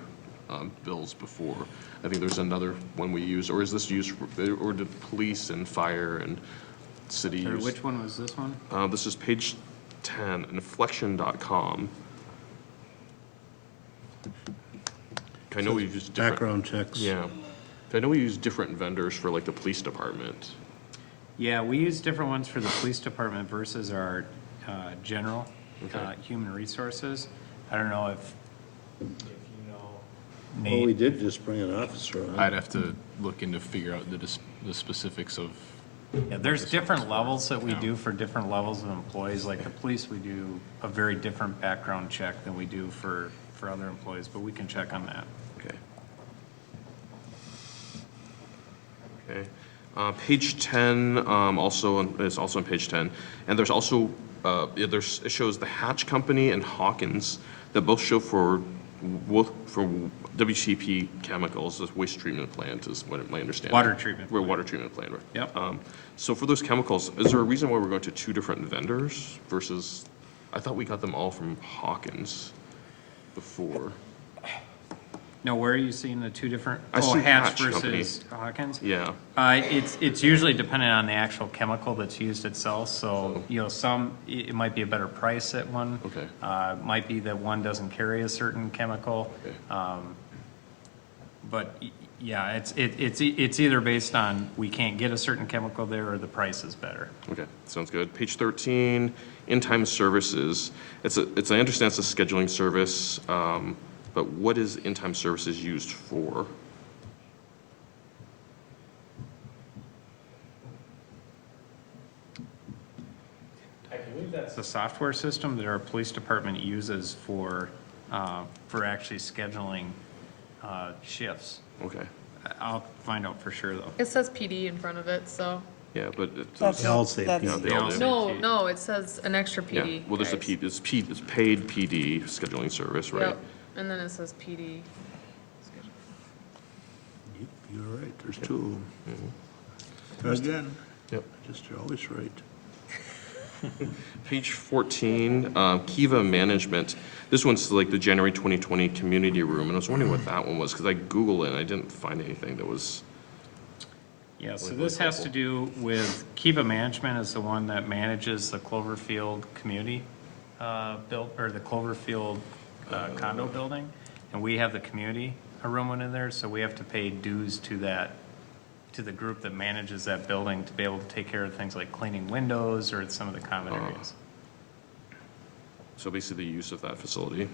bills before. I think there's another one we use, or is this used, or did police and fire and city Sorry, use? which one was this one? This is page 10, inflection.com. I know we use different. Background checks. Yeah. I know we use different vendors for like the police department. Yeah, we use different ones for the police department versus our general human resources. I don't know if you know, Well, we Nate. did just bring an officer on. I'd have to look into figure out the specifics of. Yeah, there's different levels that we do for different levels of employees. Like the police, we do a very different background check than we do for other employees, but we can check on that. Okay. Okay. Page 10, is also on page 10. And there's also, it shows the Hatch Company and Hawkins that both show for WTP chemicals, this waste treatment plant is what my understanding. Water treatment We're water treatment plant, right? Yep. So for those chemicals, is there a reason why we're going to 2 different vendors versus, I thought we got them all from Hawkins before. Now, where are you seeing the two different? I see Hatch Hatch Company. versus Hawkins? Yeah. It's usually dependent on the actual chemical that's used itself, so, you know, it might be a better price at one. Okay. Might be that one doesn't carry a certain chemical. Okay. But, yeah, it's either based on we can't get a certain chemical there or the price is better. Okay, sounds good. Page 13, in-time services. I understand it's a scheduling service, but what is in-time services used for? I believe that's the software system that our police department uses for actually scheduling shifts. Okay, I'll find out for sure, though. It says PD in front of it, so. yeah, but it That's- They all say that's- yeah, they all do. No, no, it says an extra Yeah, PD. well, there's a guys. it's paid PD scheduling service, right? Yep, and then it says PD. You're right, there's 2 of them. Again, Yep. just, you're always right. Page 14, Kiva Management. This one's like the January 2020 community room, and I was wondering what that one was, because I Googled it and I didn't find anything that was, Yeah, so Really this has to helpful. do with, Kiva Management is the one that manages the Cloverfield community or the Cloverfield condo building. And we have the community room in there, so we have to pay dues to the group that manages that building to be able to take care of things like cleaning windows or some of the common areas. so basically the use of that facility.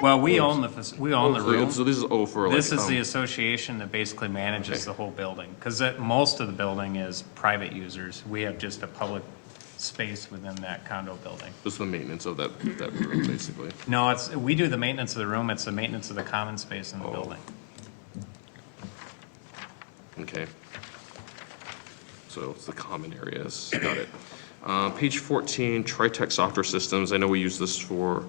Well, we own we own the room. So this is, for like. This is the association that basically manages the whole building, because most of the building is private users. We have just a public space within that condo building. This is the maintenance of that room, basically. No, we do the maintenance of the room, it's the maintenance of the common space in the building. Okay. So it's the common areas, got it. Page 14, Tritech Software Systems. I know we use this for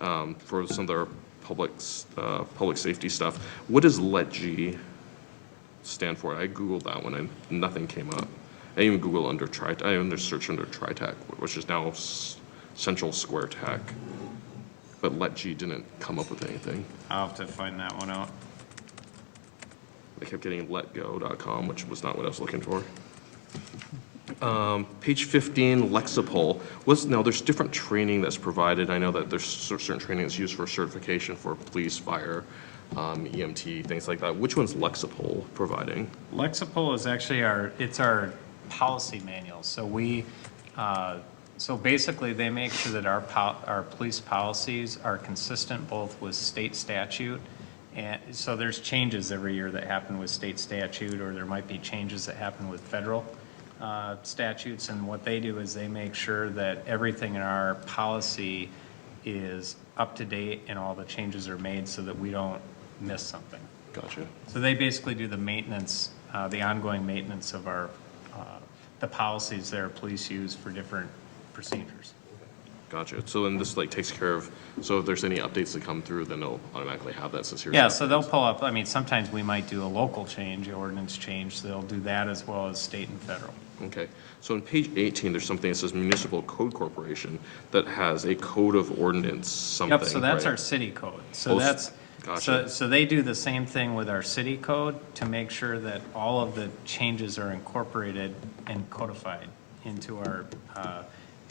some of our public safety stuff. What does LETG stand for? I Googled that one and nothing came up. I even Googled I searched under Tritech, which is now Central Square Tech. But LETG didn't come up with anything. I'll have to find that one out. I kept getting letgo.com, which was not what I was looking for. Page 15, Lexipol. Now, there's different training that's provided. I know that there's certain training that's used for certification for police, fire, EMT, things like that. Which one's Lexipol providing? Lexipol is actually our policy manual. So so basically, they make sure that our police policies are consistent both with state statute, and so there's changes every year that happen with state statute, or there might be changes that happen with federal statutes, and what they do is they make sure that everything in our policy is up to date and all the changes are made so that we don't miss something. Gotcha. So they basically do the maintenance, the ongoing maintenance of our, the policies that our police use for different procedures. Gotcha. So then this like takes care of, so if there's any updates that come through, then they'll automatically have that since you're. Yeah, so they'll pull up, I mean, sometimes we might do a local change, an ordinance change, so they'll do that as well as state and federal. Okay, so on page 18, there's something that says Municipal Code Corporation that has a code of ordinance something, Yep, so that's right? our city code. So Oh, that's, gotcha. so they do the same thing with our city code to make sure that all of the changes are incorporated and codified into our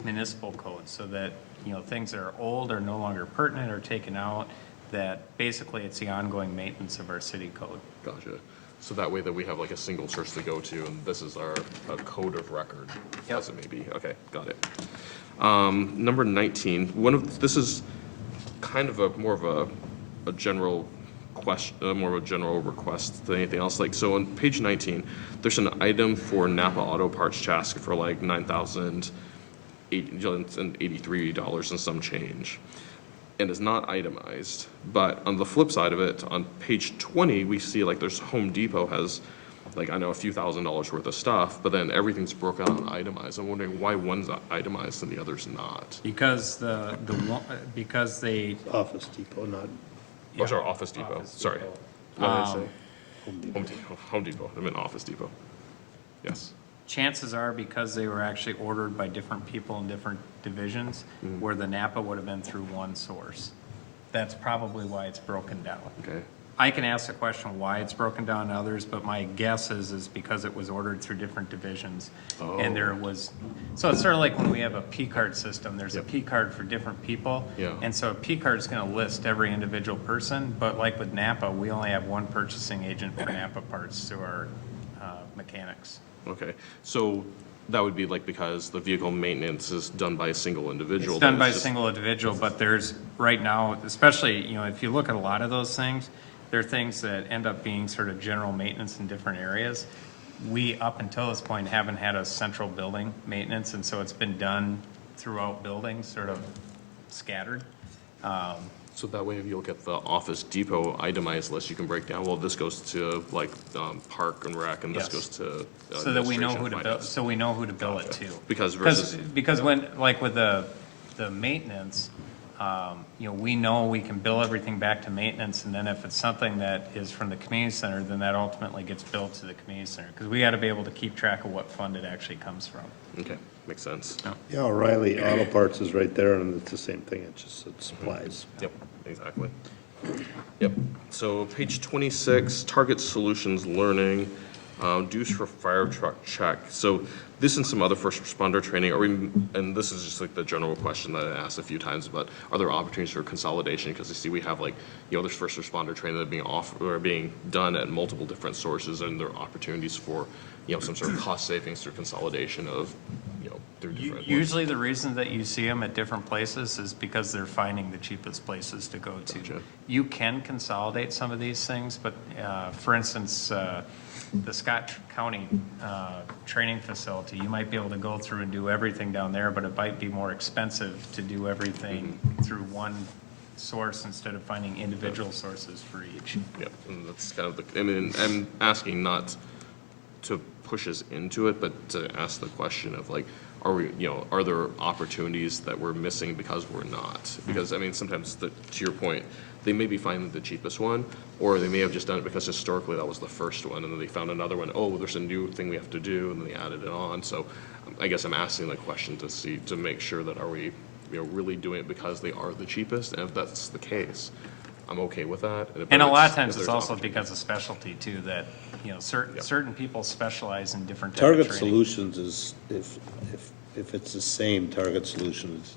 municipal code, so that, you know, things that are old are no longer pertinent or taken out, that basically it's the ongoing maintenance of our city code. Gotcha. So that way that we have like a single source to go to, and this is our code of record, as it may be. Okay, got it. Number 19, this is kind of more of a general question, more of a general request than anything else. Like, so on page 19, there's an item for Napa Auto Parts Chaska for like $9,083 and some change, and is not itemized. But on the flip side of it, on page 20, we see like there's Home Depot has like, I know, a few $1,000s worth of stuff, but then everything's broken out and itemized. I'm wondering why one's itemized and the other's not. Because because they, Office Depot, not, Oh, sorry, Office Depot, Office sorry. Depot. What did I say? Home Depot, I meant Office Depot. Yes. chances are, because they were actually ordered by different people in different divisions, where the Napa would have been through one source. That's probably why it's broken down. Okay. I can ask the question why it's broken down to others, but my guess is because it was ordered through different divisions. And there was, so it's sort of like when we have a P card system, there's a P card for different people. Yeah. And so a P card is gonna list every individual person, but like with Napa, we only have one purchasing agent for Napa parts through our mechanics. Okay, so that would be like because the vehicle maintenance is done by a single individual. It's done then by a just- single individual, but there's, right now, especially, you know, if you look at a lot of those things, there are things that end up being sort of general maintenance in different areas. We, up until this point, haven't had a central building maintenance, and so it's been done throughout buildings, sort of scattered. So that way, if you look at the Office Depot itemized list, you can break down, well, this goes to like Park and Rec, and this Yes. goes to So that we know who to bill, finance. so we know who to bill it to. Because versus, Because when, like with the maintenance, you know, we know we can bill everything back to maintenance, and then if it's something that is from the community center, then that ultimately gets billed to the community center, because we gotta be able to keep track of what fund it actually comes from. okay, makes sense. Yeah, O'Reilly Auto Parts is right there, and it's the same thing, it's just, it supplies. Yep, exactly. Yep, so page 26, Target Solutions Learning, dues for fire truck check. So this and some other first responder training, and this is just like the general question that I asked a few times, but are there opportunities for consolidation? Because I see we have like, you know, there's first responder training that are being offered, or being done at multiple different sources, and there are opportunities for, you know, some sort of cost savings through consolidation of, you know, through different ones. Usually the reason that you see them at different places is because they're finding the cheapest places to go to. Gotcha. You can consolidate some of these things, but for instance, the Scott County training facility, you might be able to go through and do everything down there, but it might be more expensive to do everything through one source instead of finding individual sources for each. Yep, and that's kind of the, I mean, I'm asking not to push us into it, but to ask the question of like, are we, you know, are there opportunities that we're missing because we're not? Because, I mean, sometimes, to your point, they may be finding the cheapest one, or they may have just done it because historically that was the first one, and then they found another one, oh, there's a new thing we have to do, and then they added it on. So I guess I'm asking the question to see, to make sure that are we, you know, really doing it because they are the cheapest? And if that's the case, I'm okay with that. And a lot of times if it's there's also opportunity- because of specialty too, that, you know, certain people specialize in different types of Target training. Solutions is, if it's the same Target Solutions,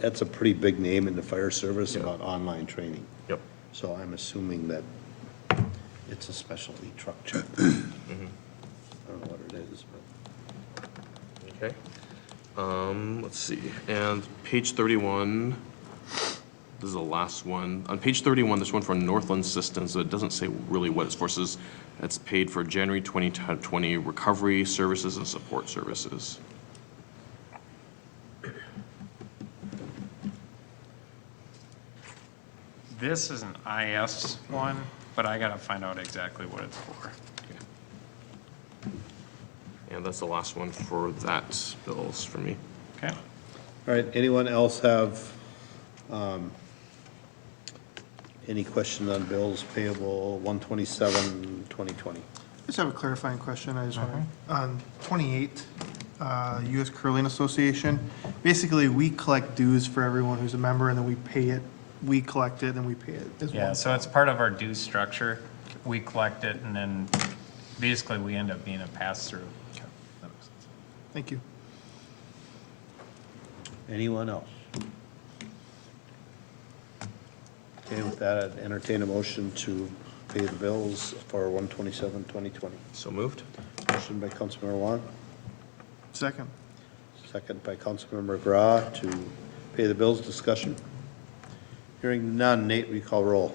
that's a pretty big name in the fire service about online training. Yep. So I'm assuming that it's a specialty truck check. I don't know what it is, but. Okay. Let's see, and page 31, this is the last one. On page 31, this one from Northland Systems, so it doesn't say really what it's for. It says it's paid for January 2020 recovery services and support services. This is an IS one, but I gotta find out exactly what it's for. And that's the last one for that bills for me. Okay? All right, anyone else have any question on bills payable 127, 2020? I just have a clarifying question. I just want to, on 28, US Curling Association, basically, we collect dues for everyone who's a member, and then we pay it, we collect it, and we pay it as Yeah, one. so it's part of our due structure. We collect it, and then basically we end up being a pass-through. Okay, that makes sense. Thank you. Anyone else? Okay, with that, I'd entertain a motion to pay the bills for 127, 2020. So moved? Motion by Councilmember Wong, Second. second by Councilmember Grau to pay the bills. Discussion. Hearing none, Nate, we call roll.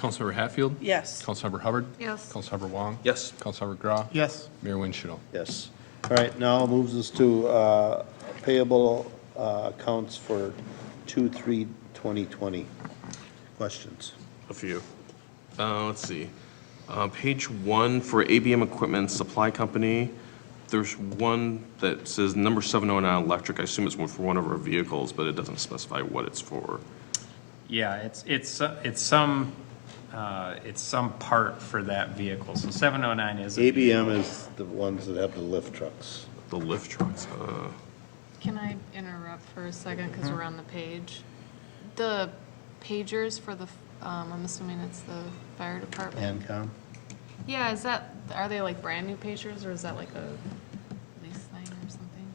Councilmember Hatfield? Yes. Councilmember Hubbard? Yes. Councilmember Wong? Yes. Councilmember Grau? Yes. Mayor Winchell? Yes. All right, now moves us to payable accounts for 2/3/2020. Questions? A few. Let's see. Page 1 for ABM Equipment Supply Company, there's one that says number 709 electric. I assume it's one for one of our vehicles, but it doesn't specify what it's for. Yeah, it's some part for that vehicle. So 709 is. a ABM vehicle. is the ones that have the lift trucks. The lift trucks. Can I interrupt for a second, because we're on the page? The pagers for the, I'm assuming it's the fire department? Ancom? Yeah, are they like brand new pagers, or is that like a lease thing or something?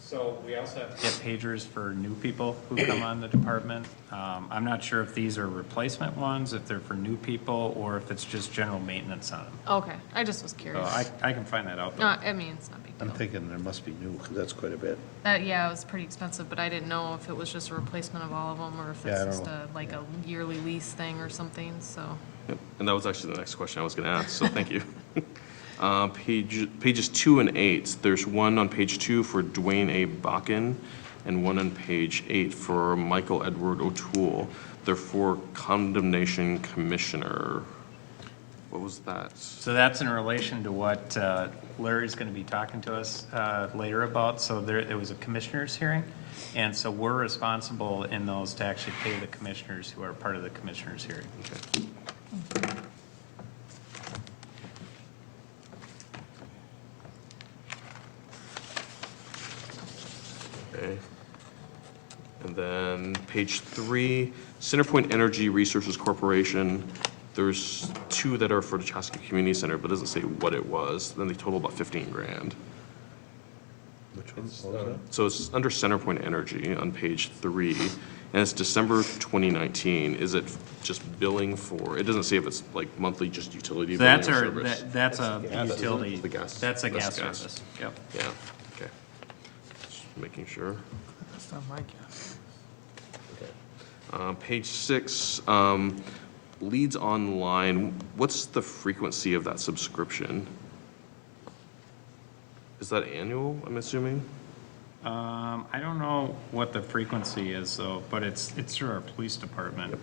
So we also have to get pagers for new people who come on the department. I'm not sure if these are replacement ones, if they're for new people, or if it's just general maintenance on them. Okay, I just was So curious. I can find that out though. No, I mean, it's not a big I'm deal. thinking there must be new, because that's quite a bit. Yeah, it was pretty expensive, but I didn't know if it was just a replacement of all of them, or if Yeah, I it's don't just know. like a yearly lease thing or something, so. Yep, and that was actually the next question I was going to ask, so thank you. Pages 2 and 8, there's one on page 2 for Dwayne A. Bakken, and one on page 8 for Michael Edward O'Toole. They're for condemnation commissioner. What was that? So that's in relation to what Larry's going to be talking to us later about. So there was a commissioners hearing, and so we're responsible in those to actually pay the commissioners who are part of the commissioners hearing. Okay. Okay. And then page 3, Centerpoint Energy Resources Corporation. There's 2 that are for the Chaska Community Center, but it doesn't say what it was. Then they total about 15 grand. Which one? What was that? So it's under Centerpoint Energy on page 3, and it's December 2019. Is it just billing for, it doesn't say if it's like monthly, just utility So billing or that's our, service. that's a gas, isn't it? utility. The gas. That's a That's gas gas. service. Yep. Yeah, okay. Just making sure. That's not my guess. Page 6, leads online, what's the frequency of that subscription? Is that annual, I'm assuming? I don't know what the frequency is though, but it's through our police department.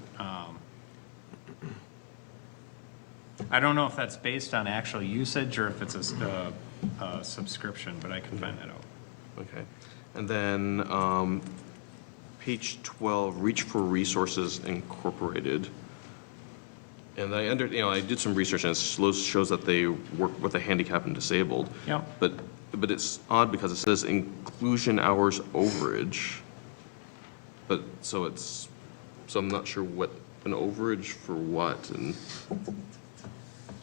I don't know if that's based on actual usage or if it's a subscription, but I can find that out. Okay. And then, page 12, Reach for Resources Incorporated. And I did some research, and it shows that they work with the handicapped and disabled. Yep. But it's odd because it says inclusion hours overage. But, so I'm not sure what, an overage for what, and,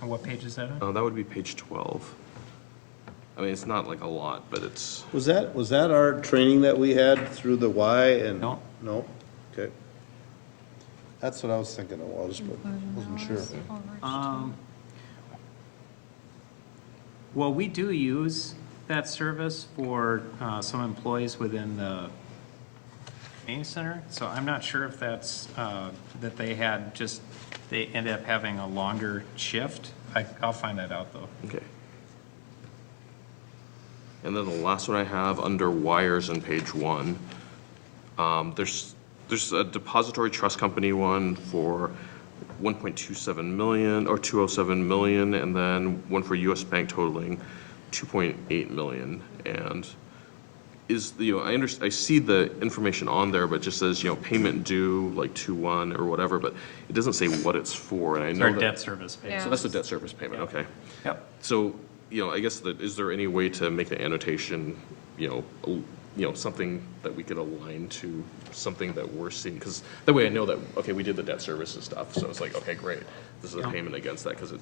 And what page is that on? that would be page 12. I mean, it's not like a lot, but it's, Was that our training that we had through the Y and? No. No? Okay. That's what I was thinking it was, but wasn't sure. Well, we do use that service for some employees within the community center. So I'm not sure if that's, that they had just, they ended up having a longer shift. I'll find that out, though. Okay. And then the last one I have under wires on page 1, there's a depository trust company one for 1.27 million or 207 million, and then one for U.S. Bank totaling 2.8 million. And is, I see the information on there, but it just says, payment due like 2/1 or whatever, but it doesn't say what it's for, and I It's know our that. debt service payment. So that's the debt service payment, okay. Yep. So, I guess that, is there any way to make the annotation, something that we could align to something that we're seeing? Because that way I know that, okay, we did the debt services stuff, so it's like, okay, great. This is a payment against that, because it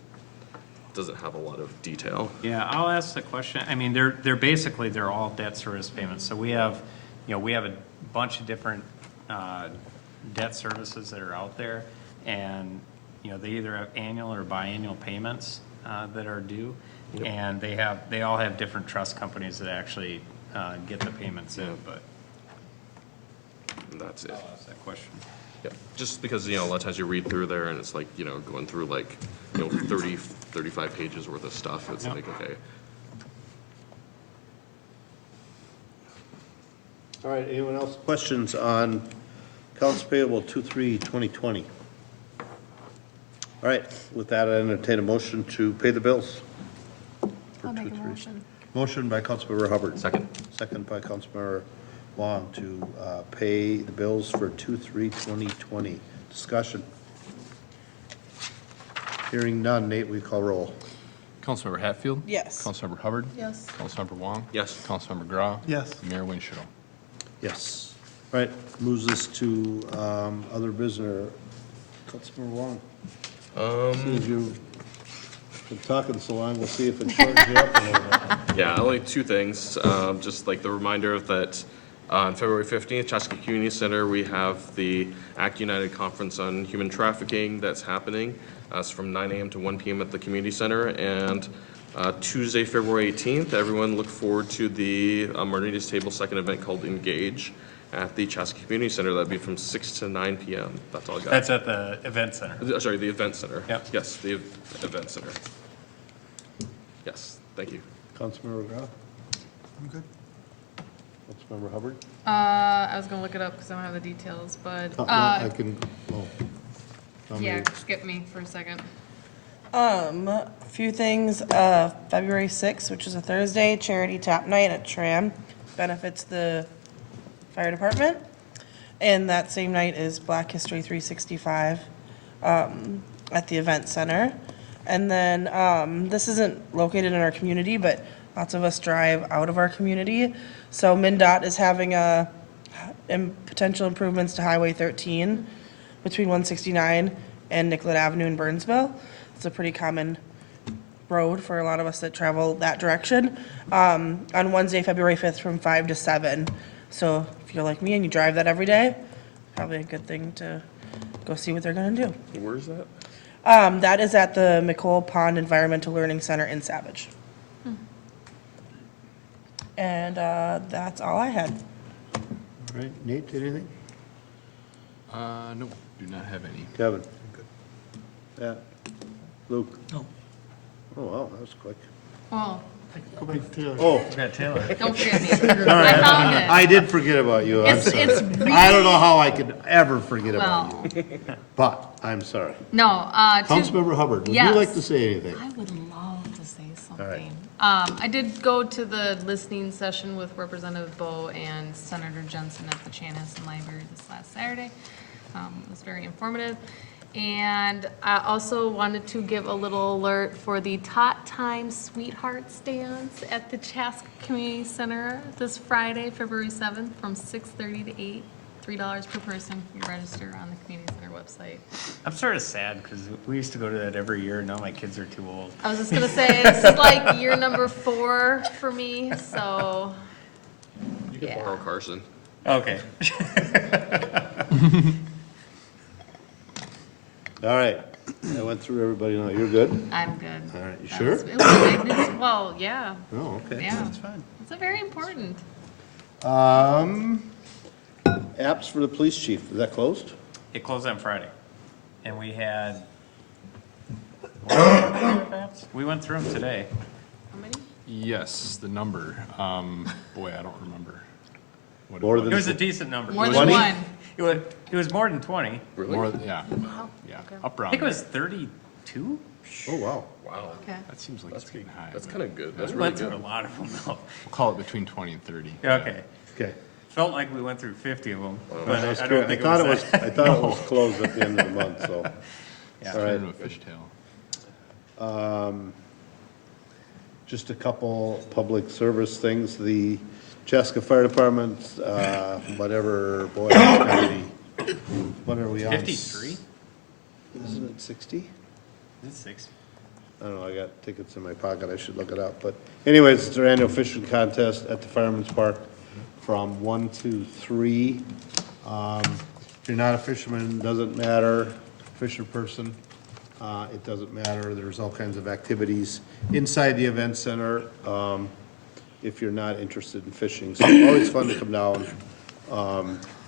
doesn't have a lot of detail. Yeah, I'll ask the question. I mean, they're basically, they're all debt service payments. So we have a bunch of different debt services that are out there. And, they either have annual or biannual payments that are due. Yep. And they all have different trust companies that actually get the payments in, but And that's it. I'll ask that question. Yeah, just because, a lot of times you read through there and it's like, going through like, 30, 35 pages worth of stuff. It's Yep. like, okay. All right, anyone else? Questions on accounts payable 2/3/2020? All right, with that, I entertain a motion to pay the bills. for I'll make a 2/3. motion. Motion by Councilmember Hubbard. Second. Second by Councilmember Wong to pay the bills for 2/3/2020. Discussion. Hearing none, Nate, we call roll. Councilmember Hatfield? Yes. Councilmember Hubbard? Yes. Councilmember Wong? Yes. Councilmember Grau? Yes. Mayor Winchell? Yes. All right, moves us to other business. Councilmember Wong. See as you've been talking so long, we'll see if it shortens you up a little bit. Yeah, only two things. Just like the reminder that on February 15th, Chaska Community Center, we have the Act United Conference on Human Trafficking that's happening. It's from 9 a.m. to 1 p.m. at the Community Center. And Tuesday, February 18th, everyone look forward to the Martinez Table second event called Engage at the Chaska Community Center. That'd be from 6 to 9 p.m. That's all I got. That's at the event center. Sorry, the event center. Yep. Yes, the event center. Yes, thank you. Councilmember Grau? I'm good. Councilmember Hubbard? I was gonna look it up because I don't have the details, but, I can, yeah, skip me for a second. A few things. February 6th, which is a Thursday, charity tap night at Tram, benefits the fire department. And that same night is Black History 365 at the event center. And then this isn't located in our community, but lots of us drive out of our community. So MnDOT is having potential improvements to Highway 13 between 169 and Nicollet Avenue in Burnsville. It's a pretty common road for a lot of us that travel that direction. On Wednesday, February 5th from 5 to 7. So if you're like me and you drive that every day, probably a good thing to go see what they're gonna do. Where is that? That is at the McColl Pond Environmental Learning Center in Savage. And that's all I had. All right, Nate, anything? No, do not have any. Kevin? Pat? Luke? No. Oh, wow, that was quick. Well, Go back to Taylor. Oh, Got Taylor. don't forget me. I found it. I did forget about you, I'm It's sorry. really. I don't know how I could ever forget about Well, you, but I'm sorry. no, Councilmember Hubbard, would you Yes. like to say anything? I would love to say something. right. I did go to the listening session with Representative Bowe and Senator Jensen at the Chanhassen Library this last Saturday. It was very informative. And I also wanted to give a little alert for the Tot Time Sweethearts Dance at the Chaska Community Center this Friday, February 7th, from 6:30 to 8, $3 per person. You register on the Community Center website. I'm sort of sad because we used to go to that every year. Now my kids are too old. I was just gonna say, this is like year number 4 for me, so, You can Yeah. borrow Carson. Okay. All right, I went through everybody now, you're good? I'm good. All right, you That sure? was- it was- well, yeah, Oh, okay, Yeah. that's fine. it's a very important. Apps for the police chief, is that closed? It closed on Friday, and we had, we went through them today. How many? Yes, the number, boy, I don't remember. what it More was. than It was a decent number. More than 20? one. It was more than 20. More, yeah, Wow. yeah, Okay. up I around think it there. was 32. Oh, wow. Wow. Okay. That seems like it's getting high. That's but kind of good. That's We really went through good. a lot of them, though. We'll call it between 20 and 30. Okay. Okay. Felt like we went through 50 of them, but That's I good. don't think thought it was that. I thought it was closed at the end of the month, so. Yeah. All right. Turn into a fishtail. Just a couple public service things, the Chaska Fire Department, whatever, boy, it's gotta be- what are we on? 53? Isn't it 60? Is it 6? I don't know, I got tickets in my pocket, I should look it up, but anyways, it's our annual fishing contest at the Fireman's Park from 1 to 3. If you're not a fisherman, doesn't matter, fisher person, it doesn't matter, there's all kinds of activities inside the event center, if you're not interested in fishing, so always fun to come down,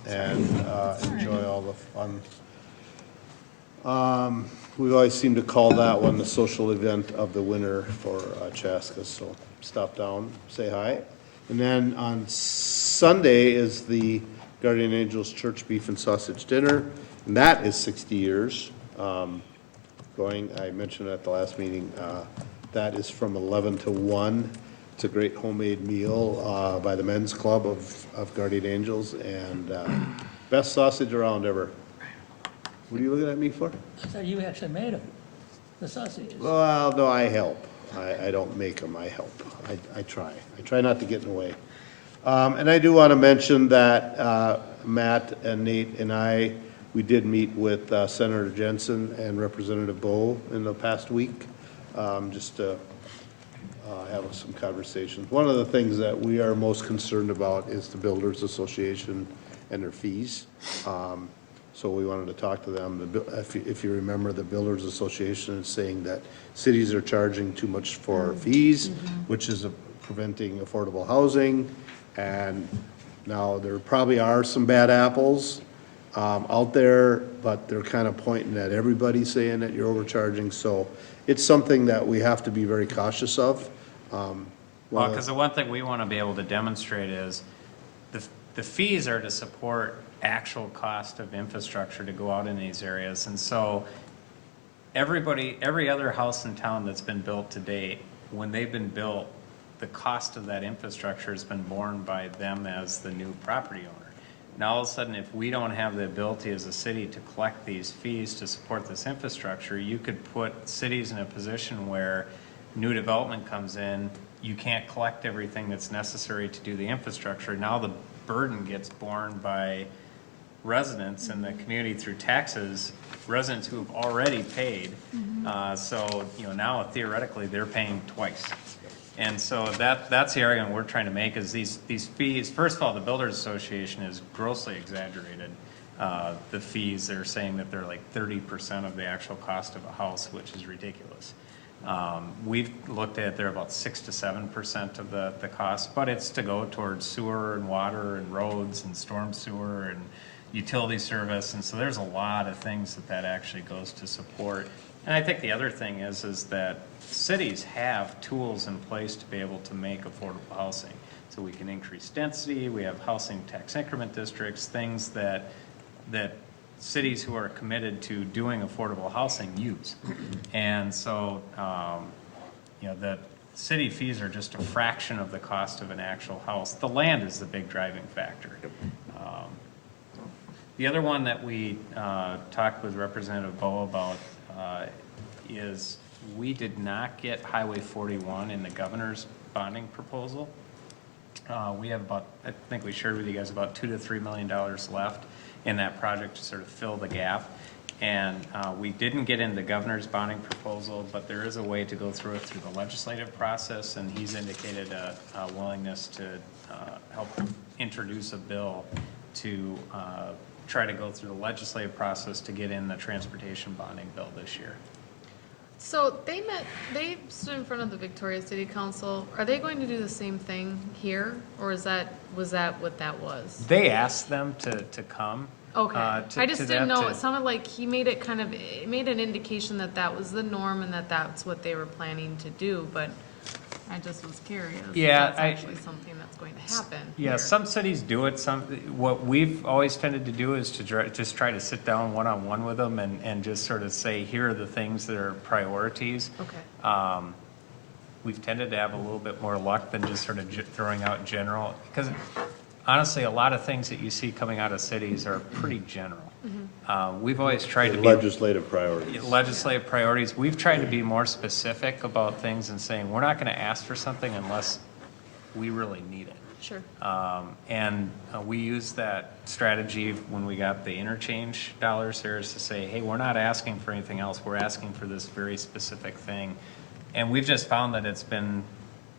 and enjoy all the fun. We always seem to call that one the social event of the winter for Chaska, so stop down, say hi. And then on Sunday is the Guardian Angels Church Beef and Sausage Dinner, and that is 60 years going. I mentioned at the last meeting, that is from 11 to 1. It's a great homemade meal by the Men's Club of Guardian Angels, and best sausage around ever. What are you looking at me for? I thought you actually made them, the sausages. Well, no, I help. I don't make them, I help. I try. I try not to get in the way. And I do want to mention that Matt and Nate and I, we did meet with Senator Jensen and Representative Bowe in the past week, just to have some conversations. One of the things that we are most concerned about is the Builders Association and their fees. So we wanted to talk to them. If you remember, the Builders Association is saying that cities are charging too much for fees, which is preventing affordable housing. And now there probably are some bad apples out there, but they're kind of pointing at everybody saying that you're overcharging. So it's something that we have to be very cautious of. Well, because the one thing we want to be able to demonstrate is the fees are to support actual cost of infrastructure to go out in these areas. And so every other house in town that's been built to date, when they've been built, the cost of that infrastructure has been borne by them as the new property owner. Now, all of a sudden, if we don't have the ability as a city to collect these fees to support this infrastructure, you could put cities in a position where new development comes in, you can't collect everything that's necessary to do the infrastructure. Now the burden gets borne by residents in the community through taxes, residents who have already paid. So, now theoretically, they're paying twice. And so that's the argument we're trying to make is these fees, first of all, the Builders Association has grossly exaggerated the fees. They're saying that they're like 30% of the actual cost of a house, which is ridiculous. We've looked at, they're about 6 to 7% of the cost, but it's to go towards sewer and water and roads and storm sewer and utility service, and so there's a lot of things that actually goes to support. And I think the other thing is that cities have tools in place to be able to make affordable housing. So we can increase density, we have housing tax increment districts, things that cities who are committed to doing affordable housing use. And so, the city fees are just a fraction of the cost of an actual house. The land is the big driving factor. The other one that we talked with Representative Bowe about is we did not get Highway 41 in the governor's bonding proposal. We have I think we shared with you guys about $2 to $3 million left in that project to sort of fill the gap. And we didn't get in the governor's bonding proposal, but there is a way to go through it through the legislative process, and he's indicated a willingness to help introduce a bill to try to go through the legislative process to get in the transportation bonding bill this year. So they stood in front of the Victoria City Council. Are they going to do the same thing here, or was that what that was? They asked them to come. Okay, to- I just to didn't that know, to- it sounded like he made it it made an indication that that was the norm and that that's what they were planning to do, but I just was curious if Yeah, that's actually something that's going to happen Yeah, here. some cities do it, what we've always tended to do is to just try to sit down one-on-one with them and just sort of say, here are the things that are priorities. Okay, We've tended to have a little bit more luck than just sort of throwing out general, because honestly, a lot of things that you see coming out of cities are pretty general. We've always tried to be. Legislative priorities. Legislative priorities, we've tried to be more specific about things and saying, we're not gonna ask for something unless we really need it. sure. We used that strategy when we got the interchange dollars here, is to say, hey, we're not asking for anything else, we're asking for this very specific thing. And we've just found that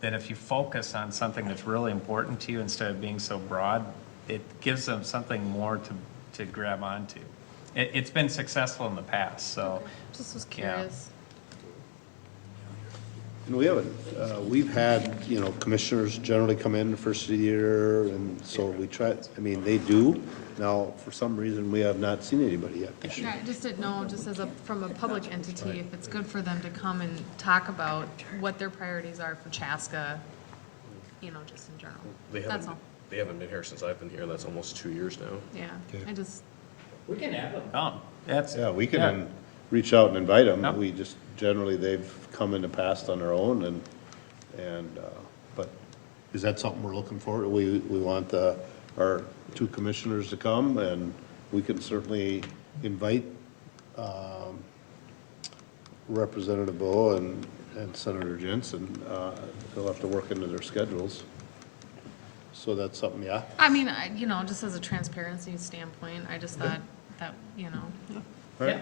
that if you focus on something that's really important to you instead of being so broad, it gives them something more to grab onto. It's been successful in the past, so. Just was Yeah. curious. And we haven't, we've had, commissioners generally come in the first of the year, and so we try, they do. Now, for some reason, we have not seen anybody yet this year. Yeah, I just didn't know, just from a public entity, if it's good for them to come and talk about what their priorities are for Chaska, just in general. That's all. They haven't been here since I've been here. That's almost 2 years now. Yeah, I just, We can have them come. That's. Yeah, we can reach out and invite them. Yep. We just, generally, they've come in the past on their own, but is that something we're looking for? We want our two commissioners to come, and we can certainly invite Representative Bowe and Senator Jensen. They'll have to work into their schedules. So that's something, yeah? just as a transparency standpoint, I just thought that, All right.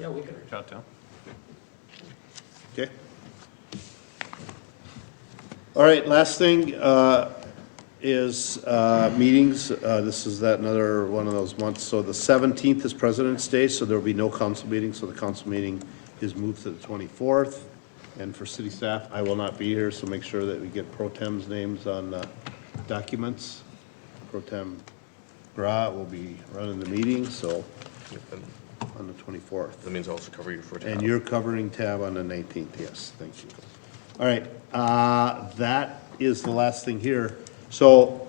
Yeah, we can reach out to them. Okay. All right, last thing is meetings. This is another one of those months. So the 17th is President's Day, so there will be no council meeting. So the council meeting is moved to the 24th. And for city staff, I will not be here, so make sure that we get Pro Tem's names on documents. Pro Tem Gra will be running the meeting, so on the 24th. That means I'll also cover you for. And you're covering tab on the 19th, yes, thank you. All right, that is the last thing here. So,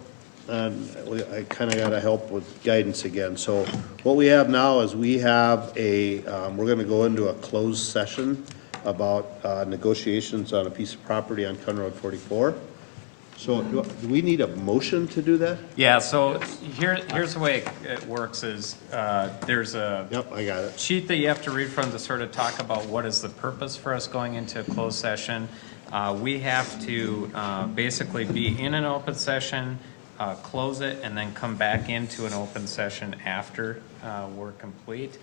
I kind of got to help with guidance again. So what we have now is we have we're going to go into a closed session about negotiations on a piece of property on County Road 44. So do we need a motion to do that? Yeah, so here's the way it works is, there's a. Yep, I got it. Sheet that you have to read from to sort of talk about what is the purpose for us going into a closed session. We have to basically be in an open session, close it, and then come back into an open session after we're complete.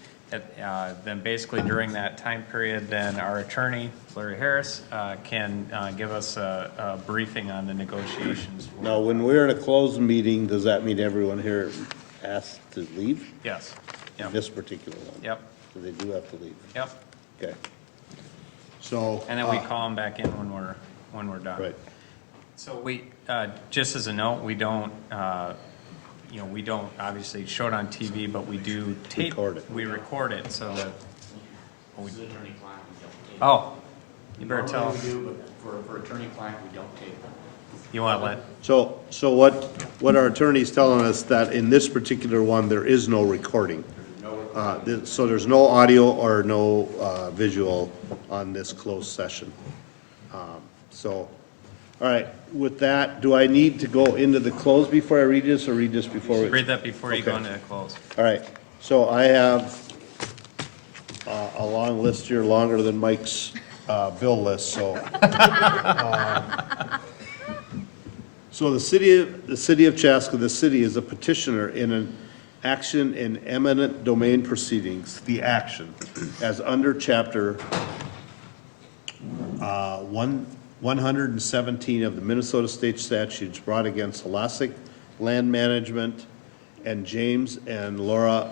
Then basically during that time period, then our attorney, Larry Harris, can give us a briefing on the negotiations. Now, when we're in a closed meeting, does that mean everyone here has to leave? Yes. Yep. This particular one? Yep. So they do have to leave? Yep. Okay. So. And then we call them back in when we're done. Right. So we, just as a note, we don't, we don't obviously show it on TV, but we do tape. Record it. We record it so that. Oh, you better tell. Normally we do, but for attorney-client, we don't tape. You want to let, So what our attorney's telling us that in this particular one, there is no recording. So there's no audio or no visual on this closed session. So, all right, with that, do I need to go into the close before I read this, or read this before we? read that before you go Okay. into the close. All right, so I have a long list here, longer than Mike's bill list, so. So the city of Chaska, the city is a petitioner in an action in eminent domain proceedings, the action, as under chapter 117 of the Minnesota State Statutes brought against Holastic Land Management and James and Laura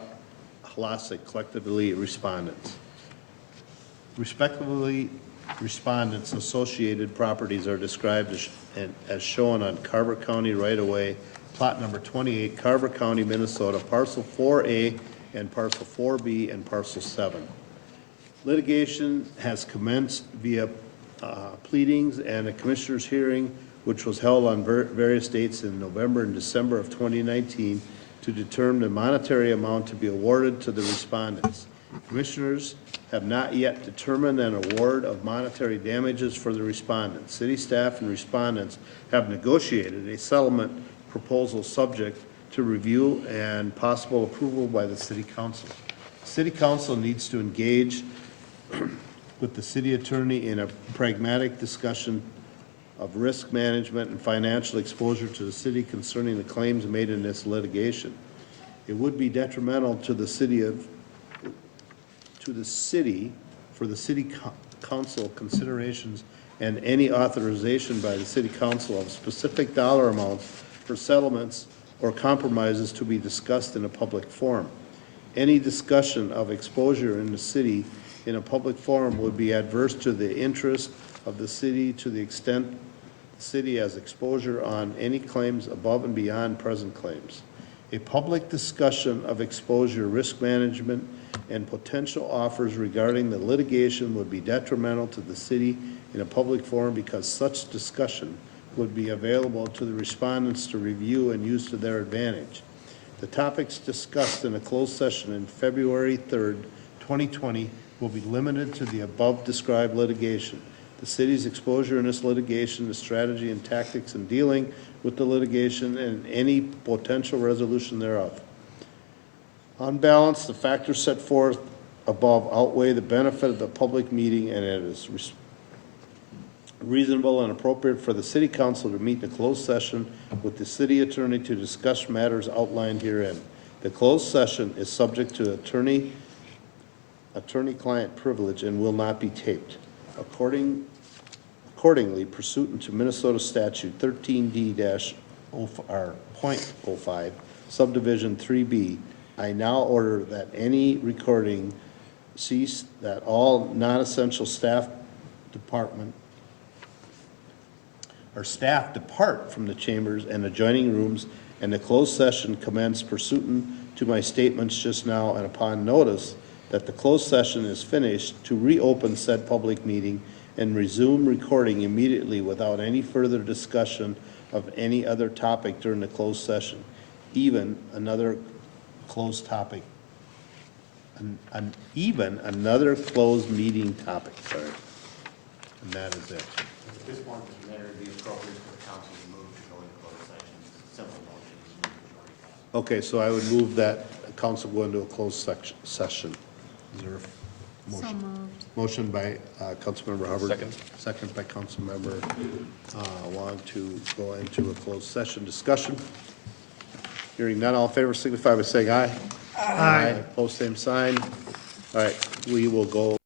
Halasic, collectively respondents. Respectively, respondents' associated properties are described as shown on Carver County right-of-way, plot number 28, Carver County, Minnesota, parcel 4A and parcel 4B and parcel 7. Litigation has commenced via pleadings and a commissioner's hearing, which was held on various dates in November and December of 2019 to determine the monetary amount to be awarded to the respondents. Commissioners have not yet determined an award of monetary damages for the respondents. City staff and respondents have negotiated a settlement proposal subject to review and possible approval by the city council. City council needs to engage with the city attorney in a pragmatic discussion of risk management and financial exposure to the city concerning the claims made in this litigation. It would be detrimental to the city for the city council considerations and any authorization by the city council of specific dollar amounts for settlements or compromises to be discussed in a public forum. Any discussion of exposure in the city in a public forum would be adverse to the interest of the city to the extent the city has exposure on any claims above and beyond present claims. A public discussion of exposure, risk management, and potential offers regarding the litigation would be detrimental to the city in a public forum because such discussion would be available to the respondents to review and use to their advantage. The topics discussed in a closed session in February 3rd, 2020 will be limited to the above described litigation. The city's exposure in this litigation, the strategy and tactics in dealing with the litigation, and any potential resolution thereof. On balance, the factors set forth above outweigh the benefit of the public meeting, and it is reasonable and appropriate for the city council to meet in a closed session with the city attorney to discuss matters outlined herein. The closed session is subject to attorney-client privilege and will not be taped. Accordingly, pursuant to Minnesota Statute 13D-0.05, subdivision 3B, I now order that any recording cease, that all non-essential staff department or staff depart from the chambers and adjoining rooms, and the closed session commence pursuant to my statements just now, and upon notice that the closed session is finished, to reopen said public meeting and resume recording immediately without any further discussion of any other topic during the closed session, even another closed topic, even another closed meeting topic, sorry. And that is it. At this point, Mr. Mayor, it'd be appropriate for the council to move to go into closed session. Simple motion. Okay, so I would move that council go into a closed session. Is there a motion? So moved. Motion by Councilmember Hubbard. Second by Councilmember Wong to go into a closed session discussion. Hearing none, all in favor signify by saying aye. Aye. Opposed, same sign. All right, we will go.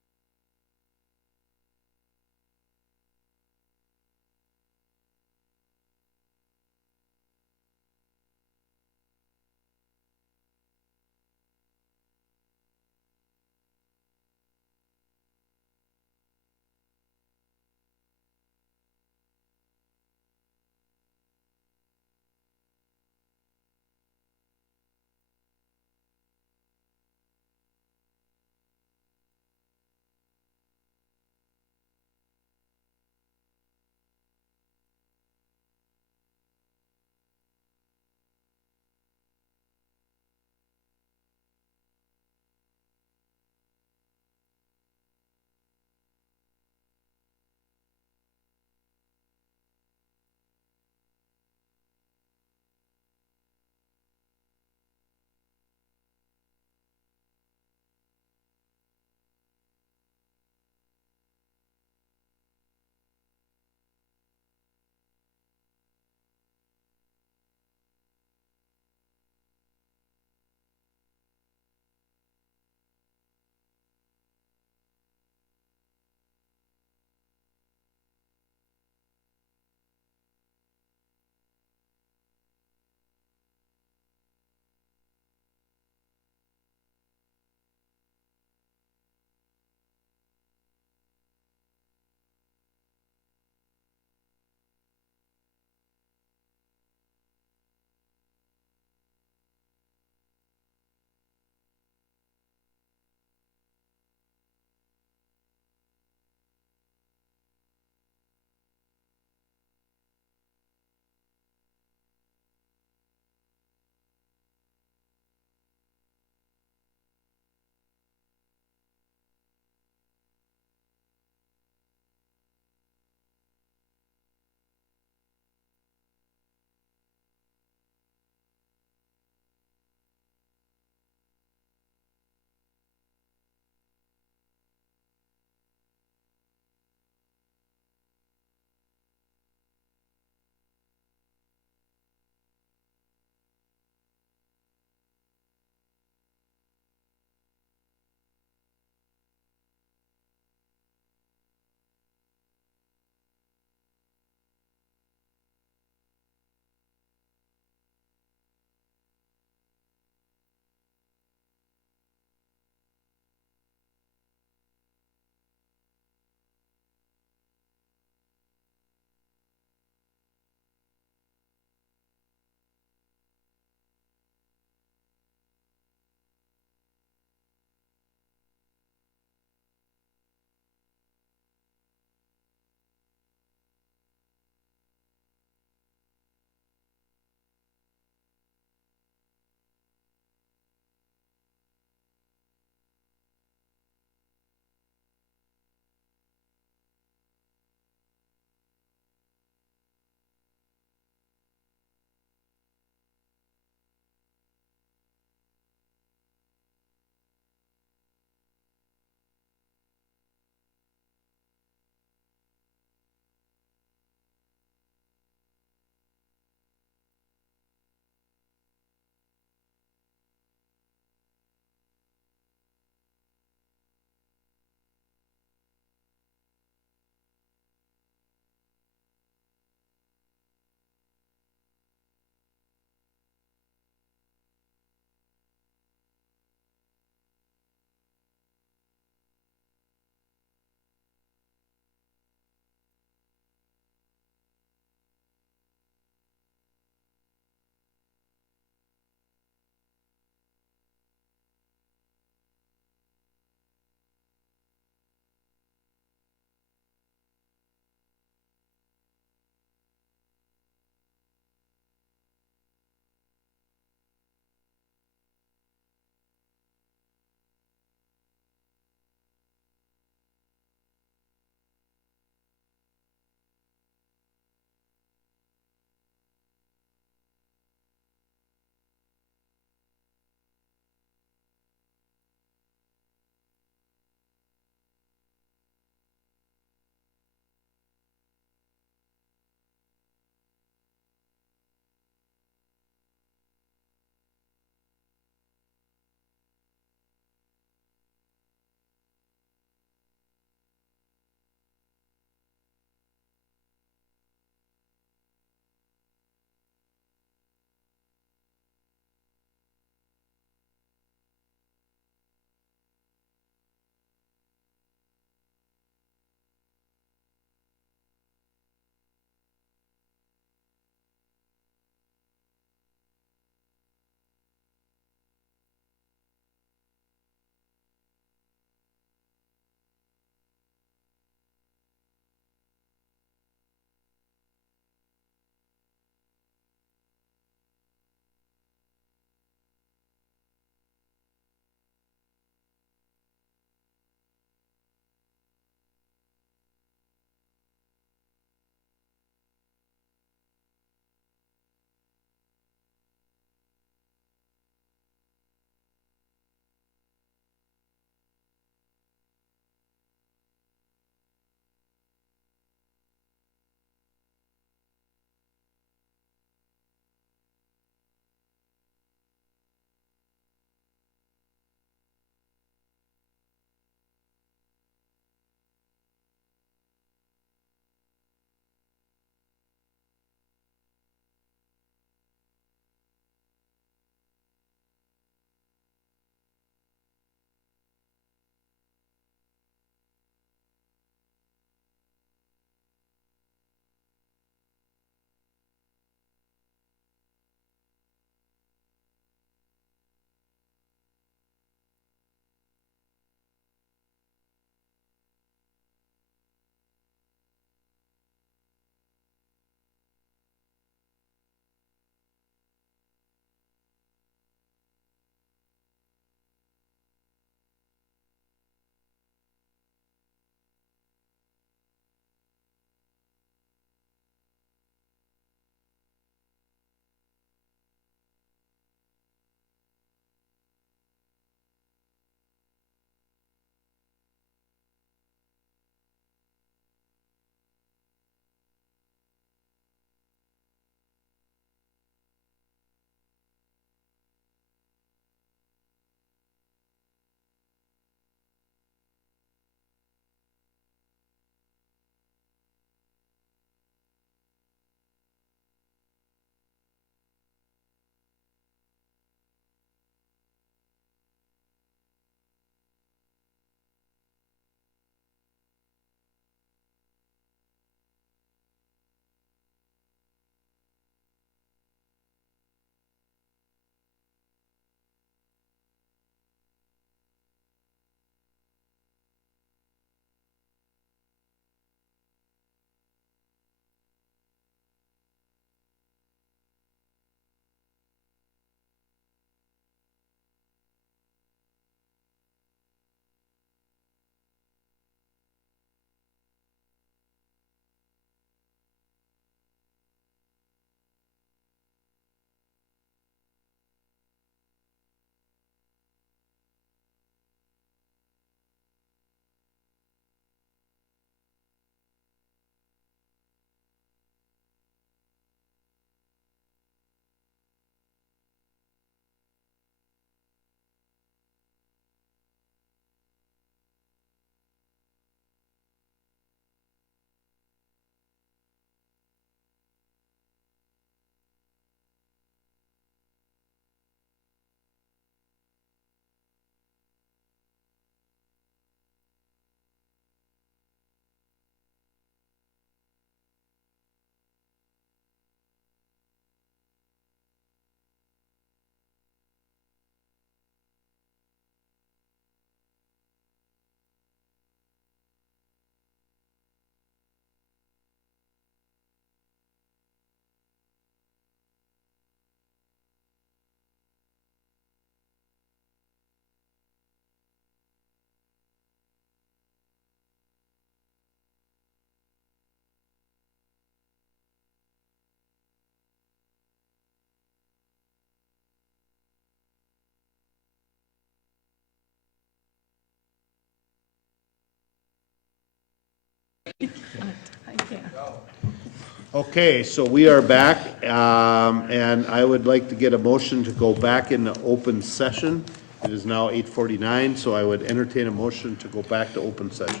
Okay, so we are back, and I would like to get a motion to go back into open session. It is now 8:49, so I would entertain a motion to go back to open session.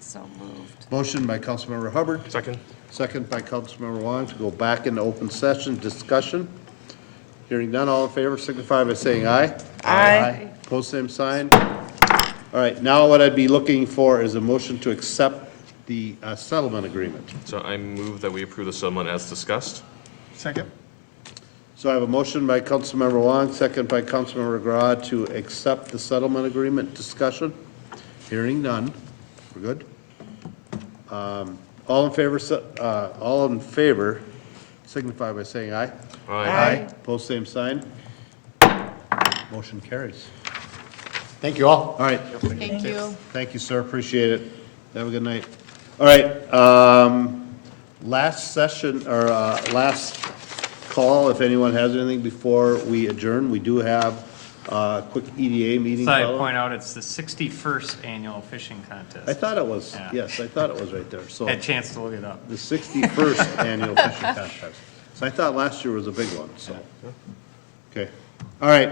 So moved. Motion by Councilmember Hubbard. Second. Second by Councilmember Wong to go back into open session. Discussion. Hearing none, all in favor signify by saying aye. Aye. Pose same sign. All right, now what I'd be looking for is a motion to accept the settlement agreement. So I move that we approve the settlement as discussed. Second? So I have a motion by Councilmember Wong, second by Councilmember Grau to accept the settlement agreement. Discussion. Hearing none. We're good. All in favor signify by saying aye. Aye. Pose same sign. Motion carries. Thank you all. All right. Thank you. Thank you, sir. Appreciate it. Have a good night. All right, last session, or last call, if anyone has anything before we adjourn. We do have a quick EDA meeting. So I followed. point out, it's the 61st annual fishing contest. I thought it was, Yeah. yes, I thought it was right there. So Had a chance to look it up. the 61st annual fishing contest. So I thought last year was a big one, so. Okay. All right,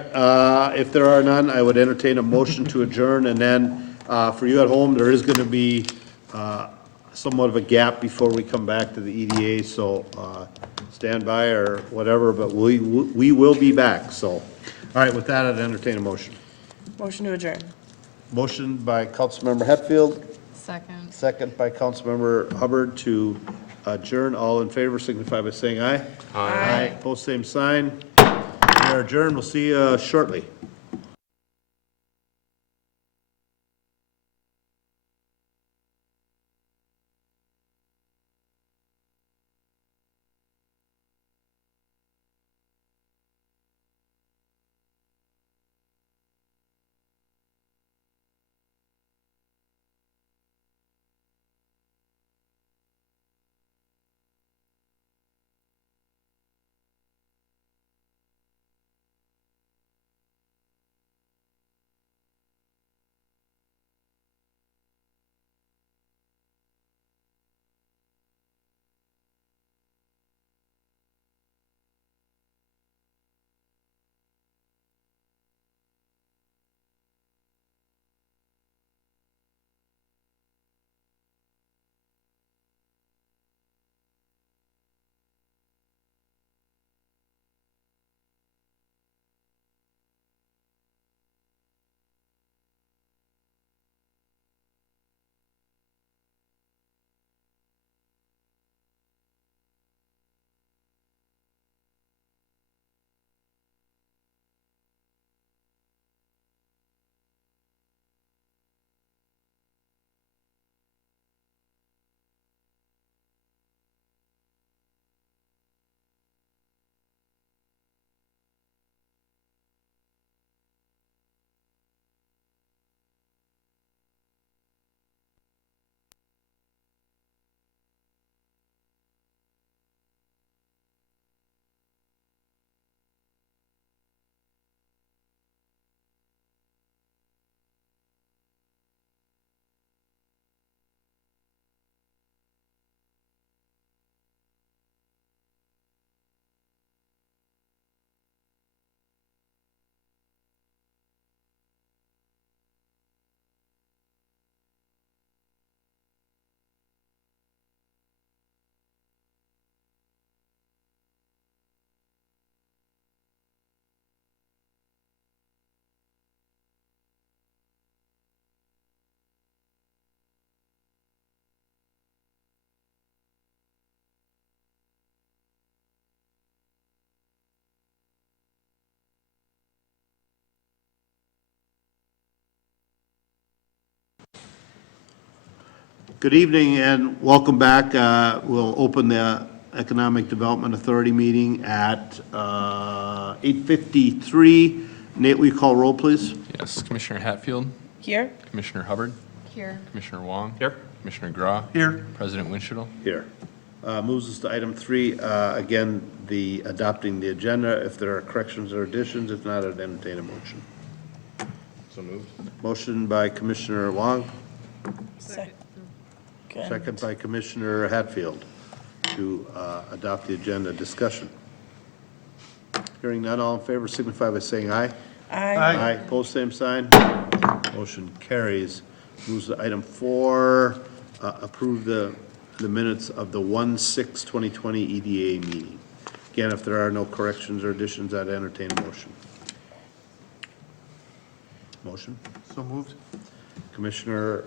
if there are none, I would entertain a motion to adjourn, and then, for you at home, there is gonna be, somewhat of a gap before we come back to the EDA, so, stand by or whatever, but we will be back, so. All right, with that, I'd entertain a motion. Motion to adjourn. Motion by Councilmember Hetfield, Second. second by Councilmember Hubbard to adjourn. All in favor signify by saying aye. Aye. Post same sign. We are adjourned. We'll see you shortly. Good evening and welcome back. We'll open the Economic Development Authority meeting at 8:53. Nate, will you call roll, please? Yes, Commissioner Hatfield, Here? Commissioner Hubbard, Here. Commissioner Wong. Here. Commissioner Grau. Here. President Winchell. Here. Moves us to item 3. Again, the adopting the agenda. If there are corrections or additions, if not, I'd entertain a motion. So moved. Motion by Commissioner Wong, Second by Commissioner Hatfield to adopt the agenda. Discussion. Hearing none, all in favor signify by saying aye. Aye. Pose same sign. Motion carries. Moves to item 4, approve the minutes of the 1/6/2020 EDA meeting. Again, if there are no corrections or additions, I'd entertain a motion. Motion? So moved. Commissioner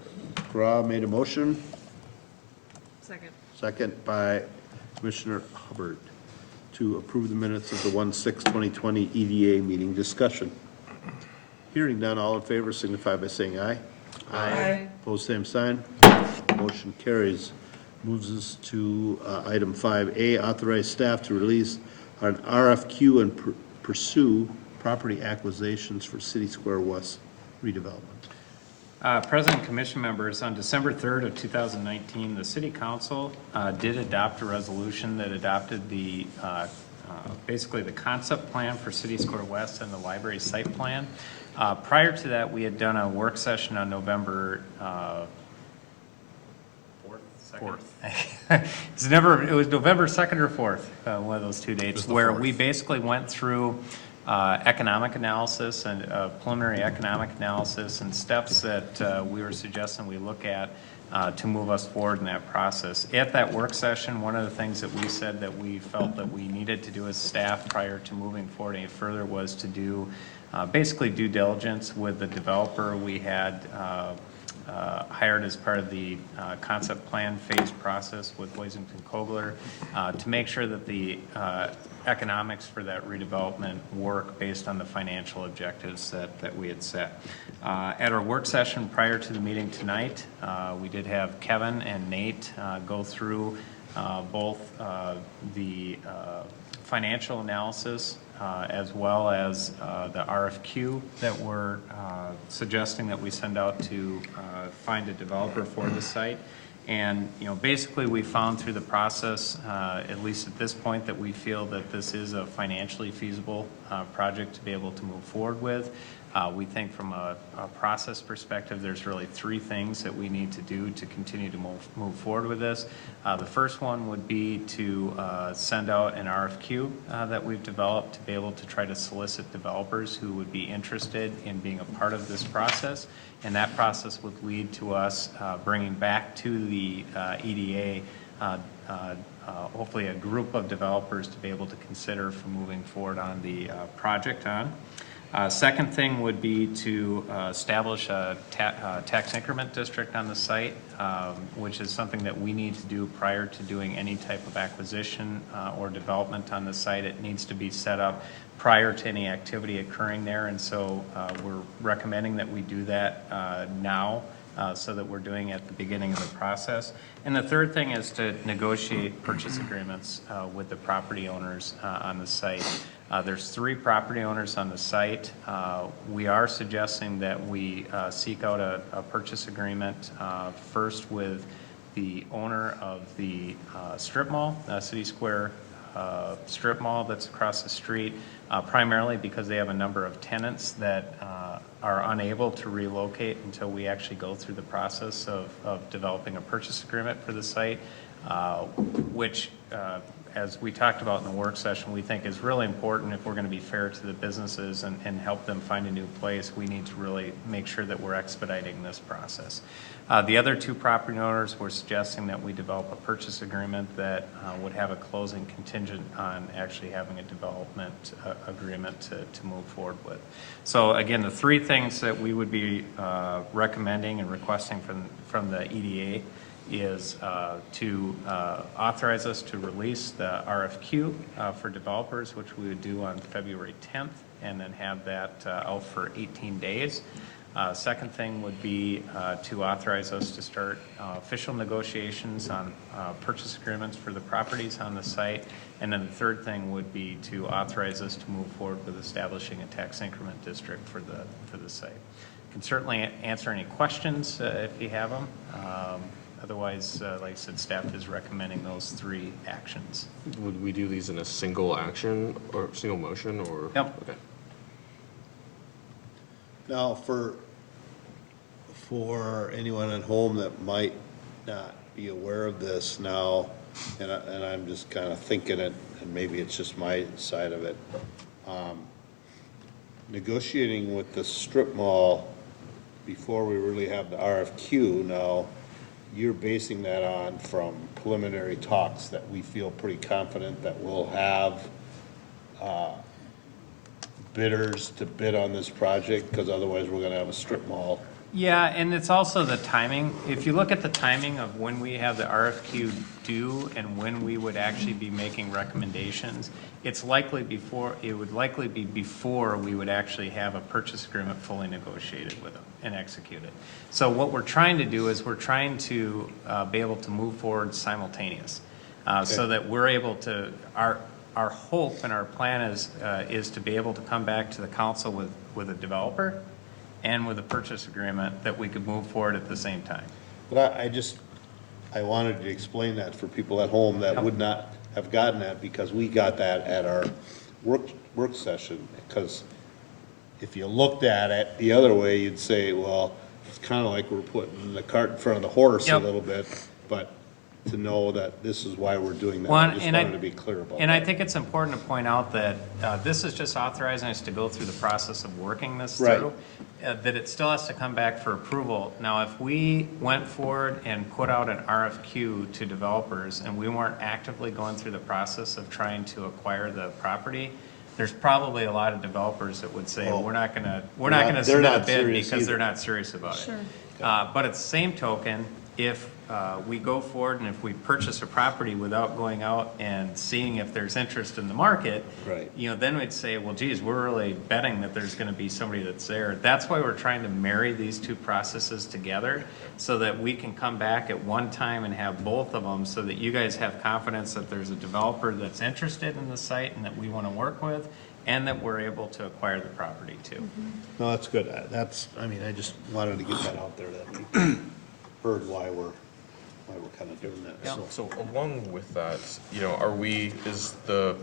Gra made a motion. Second. Second by Commissioner Hubbard to approve the minutes of the 1/6/2020 EDA meeting. Discussion. Hearing none, all in favor signify by saying aye. Aye. Opposed, same sign. Motion carries. Moves us to item 5A, authorize staff to release an RFQ and pursue property acquisitions for City Square West redevelopment. President, Commission members, on December 3rd of 2019, the City Council did adopt a resolution that adopted the, basically the concept plan for City Square West and the library site plan. Prior to that, we had done a work session on November 4th. It was November 2nd or 4th, one of those two dates, where we basically went through economic analysis and preliminary economic analysis and steps that we were suggesting we look at to move us forward in that process. At that work session, one of the things that we said that we felt that we needed to do as staff prior to moving forward any further was to do basically due diligence with the developer we had hired as part of the concept plan phase process with Hoisington Kogler to make sure that the economics for that redevelopment work based on the financial objectives that we had set. At our work session prior to the meeting tonight, we did have Kevin and Nate go through both the financial analysis as well as the RFQ that we're suggesting that we send out to find a developer for the site. And, you know, basically we found through the process, at least at this point, that we feel that this is a financially feasible project to be able to move forward with. We think from a process perspective, there's really 3 things that we need to do to continue to move forward with this. The first one would be to send out an RFQ that we've developed to be able to try to solicit developers who would be interested in being a part of this process. And that process would lead to us bringing back to the EDA hopefully a group of developers to be able to consider for moving forward on the project on. Second thing would be to establish a tax increment district on the site, which is something that we need to do prior to doing any type of acquisition or development on the site. It needs to be set up prior to any activity occurring there, and so we're recommending that we do that now so that we're doing it at the beginning of the process. And the third thing is to negotiate purchase agreements with the property owners on the site. There's 3 property owners on the site. We are suggesting that we seek out a purchase agreement first with the owner of the strip mall, City Square strip mall that's across the street, primarily because they have a number of tenants that are unable to relocate until we actually go through the process of developing a purchase agreement for the site, which as we talked about in the work session, we think is really important if we're going to be fair to the businesses and help them find a new place. We need to really make sure that we're expediting this process. The other 2 property owners were suggesting that we develop a purchase agreement that would have a closing contingent on actually having a development agreement to move forward with. So again, the 3 things that we would be recommending and requesting from the EDA is to authorize us to release the RFQ for developers, which we would do on February 10th, and then have that out for 18 days. Second thing would be to authorize us to start official negotiations on purchase agreements for the properties on the site. And then the third thing would be to authorize us to move forward with establishing a tax increment district for the site. Can certainly answer any questions if you have them. Otherwise, like I said, staff is recommending those 3 actions. Would we do these in a single action or single motion or? Yep. Okay. Now, for anyone at home that might not be aware of this now, and I'm just kind of thinking it, and maybe it's just my side of it. Negotiating with the strip mall before we really have the RFQ now, you're basing that on from preliminary talks that we feel pretty confident that we'll have bidders to bid on this project, because otherwise we're gonna have a strip mall. Yeah, and it's also the timing. If you look at the timing of when we have the RFQ due and when we would actually be making recommendations, it would likely be before we would actually have a purchase agreement fully negotiated with them and executed. So what we're trying to do is we're trying to be able to move forward simultaneous, so that we're able to, our hope and our plan is to be able to come back to the council with a developer and with a purchase agreement that we could move forward at the same time. But I wanted to explain that for people at home that would not have gotten that, because we got that at our work session. Because if you looked at it the other way, you'd say, well, it's kind of like we're putting the cart in front of the horse a Yep. little bit, but to know that this is why we're doing that, Well, I just and wanted to be clear about that. And I think it's important to point out that this is just authorizing us to go through the process of working this Right. through, that it still has to come back for approval. Now, if we went forward and put out an RFQ to developers and we weren't actively going through the process of trying to acquire the property, there's probably a lot of developers that would say, Oh. we're not gonna They're submit a not bid serious because they're either. not serious about it. Sure. But at the same token, if we go forward and if we purchase a property without going out and seeing if there's interest in the market, Right. then we'd say, well, geez, we're really betting that there's gonna be somebody that's there. That's why we're trying to marry these two processes together, so that we can come back at one time and have both of them, so that you guys have confidence that there's a developer that's interested in the site and that we wanna work with, and that we're able to acquire the property too. No, that's good. I just wanted to get that out there, that we heard why we're kind of doing that, so. So along with that, is the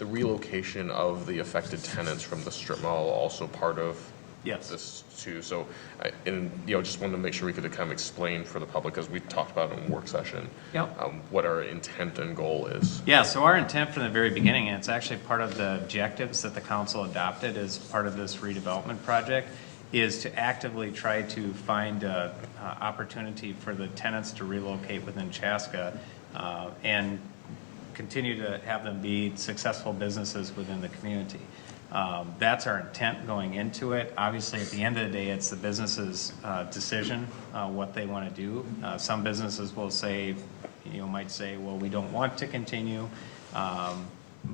relocation of the affected tenants from the strip mall also part of Yes. this too? So, just wanted to make sure we could kind of explain for the public, because we talked about it in work session. Yep. What our intent and goal is. Yeah, so our intent from the very beginning, and it's actually part of the objectives that the council adopted as part of this redevelopment project, is to actively try to find a opportunity for the tenants to relocate within Chaska, and continue to have them be successful businesses within the community. That's our intent going into it. Obviously, at the end of the day, it's the business's decision what they want to do. Some businesses will say, might say, well, we don't want to continue.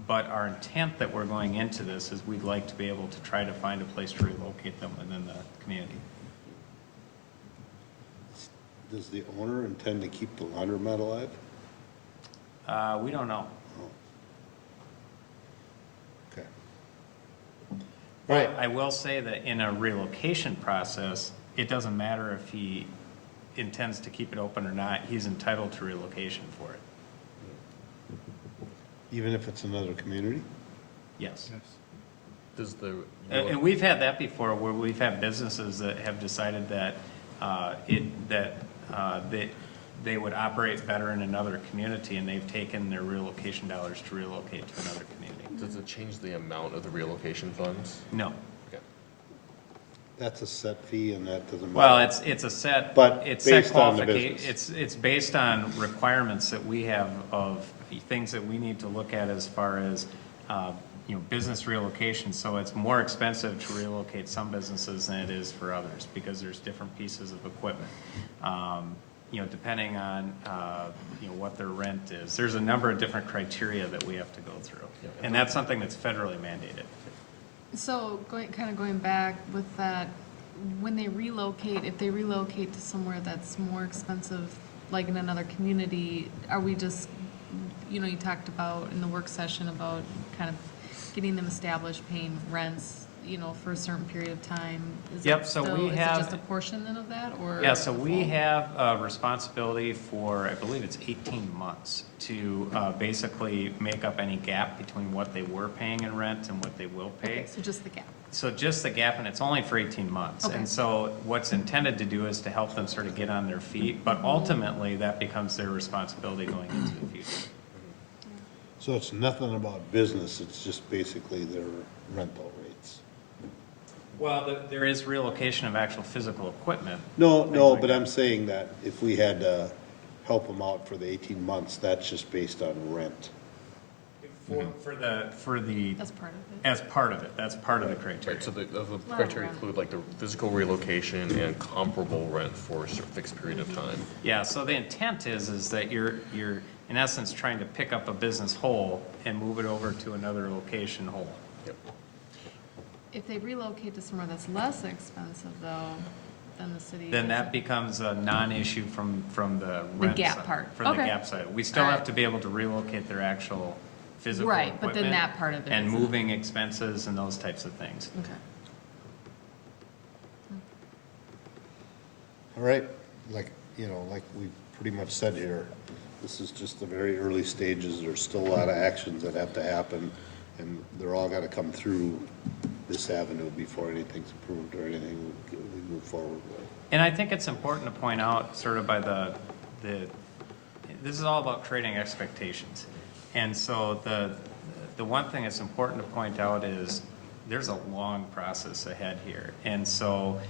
But our intent that we're going into this is we'd like to be able to try to find a place to relocate them within the community. Does the owner intend to keep the laundromat alive? We don't know. Okay. But I will say that in a relocation process, it doesn't matter if he intends to keep it open or not, he's entitled to relocation for it. Even if it's another community? Yes. Does the And we've had that before, where we've had businesses that have decided that they would operate better in another community, and they've taken their relocation dollars to relocate to another community. Does it change the amount of the relocation funds? No. Okay. That's a set fee, and that doesn't matter. Well, it's a set, But it's set based on the qualification, business. it's based on requirements that we have of things that we need to look at as far as, business relocation. So it's more expensive to relocate some businesses than it is for others, because there's different pieces of equipment. Depending on, what their rent is. There's a number of different criteria that we have to go through. And that's something that's federally mandated. So going back with that, when they relocate, if they relocate to somewhere that's more expensive, like in another community, are we just, you talked about in the work session about kind of getting them established, paying rents, for a certain period of time? Is Yep, it so still- we Is it have- just a portion then of that, or? Yeah, so we full? have a responsibility for, I believe it's 18 months, to basically make up any gap between what they were paying in rent and what they will pay. Okay, so just the gap. So just the gap, and it's only for 18 months. Okay. And so what's intended to do is to help them sort of get on their feet, but ultimately, that becomes their responsibility going into the future. So it's nothing about business, it's just basically their rental rates? Well, there is relocation of actual physical equipment. No, things no, like but that. I'm saying that if we had to help them out for the 18 months, that's just based on rent. For the, That's part of it. as part of it, that's part of the criteria. Right, so the criteria include like the physical relocation and comparable rent for a fixed period of time. Yeah, so the intent is that you're in essence trying to pick up a business whole and move it over to another location whole. Yep. If they relocate to somewhere that's less expensive though, then the city. Then that becomes a non-issue from the The rent gap side, part. from the Okay. gap side. We still All have right. to be able to relocate their actual physical Right, but then equipment that part of it and isn't. moving expenses and those types of things. Okay. All right, like, like we pretty much said here, this is just the very early stages, there's still a lot of actions that have to happen, and they're all gotta come through this avenue before anything's approved or anything we move forward with. And I think it's important to point out, sort of by this is all about creating expectations. And so the one thing that's important to point out is there's a long process ahead here. And so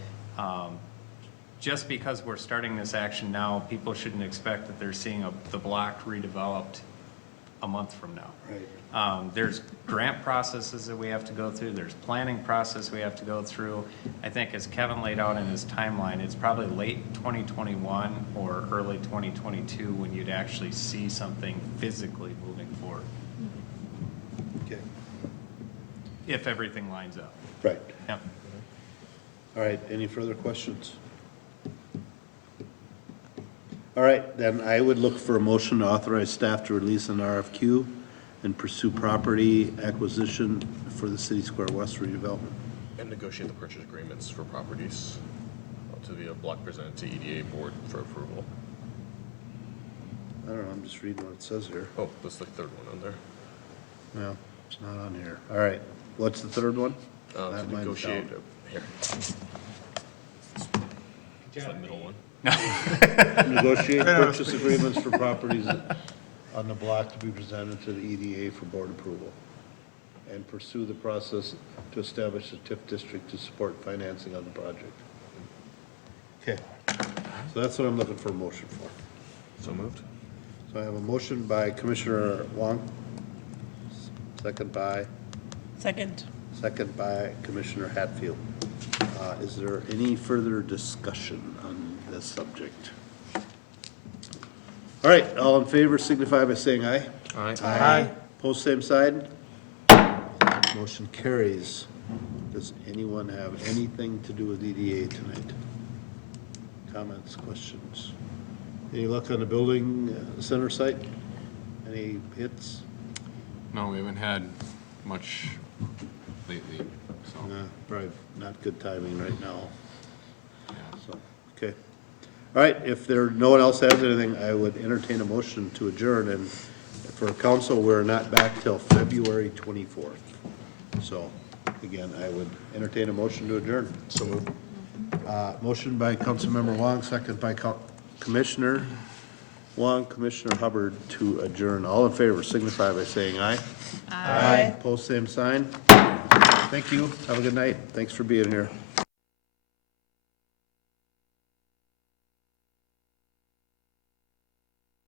just because we're starting this action now, people shouldn't expect that they're seeing the block redeveloped a month from now. Right. There's grant processes that we have to go through, there's planning process we have to go through. I think as Kevin laid out in his timeline, it's probably late 2021 or early 2022 when you'd actually see something physically moving forward, Okay, if everything lines up. right. Yep. All right, any further questions? All right, then I would look for a motion to authorize staff to release an RFQ and pursue property acquisition for the City Square West redevelopment. And negotiate the purchase agreements for properties to be a block presented to EDA board for approval. I don't know, I'm just reading what it says here. Oh, that's the third one on there. No, it's not on here. All right, what's the third one? To That mine's negotiate, down. here. It's that middle one. Negotiate purchase agreements for properties on the block to be presented to the EDA for board approval. And pursue the process to establish a TIF district to support financing on the project. Okay, so that's what I'm looking for a motion for. So moved. So I have a motion by Commissioner Wong, second by Commissioner Hatfield. Is there any further discussion on this subject? All right, all in favor signify by saying aye. Aye. Aye. Post same side. Motion carries. Does anyone have anything to do with EDA tonight? Comments, questions? Any luck on the building center site? Any hits? No, we haven't had much lately, so, No, probably not good timing right now, yeah. so, okay. All right, if no one else has anything, I would entertain a motion to adjourn, and for council, we're not back till February 24th. So, again, I would entertain a motion to adjourn. So moved. Motion by Councilmember Wong, second by Commissioner Wong, Commissioner Hubbard to adjourn. All in favor signify by saying aye. Aye. Post same sign. Thank you. Have a good night. Thanks for being here.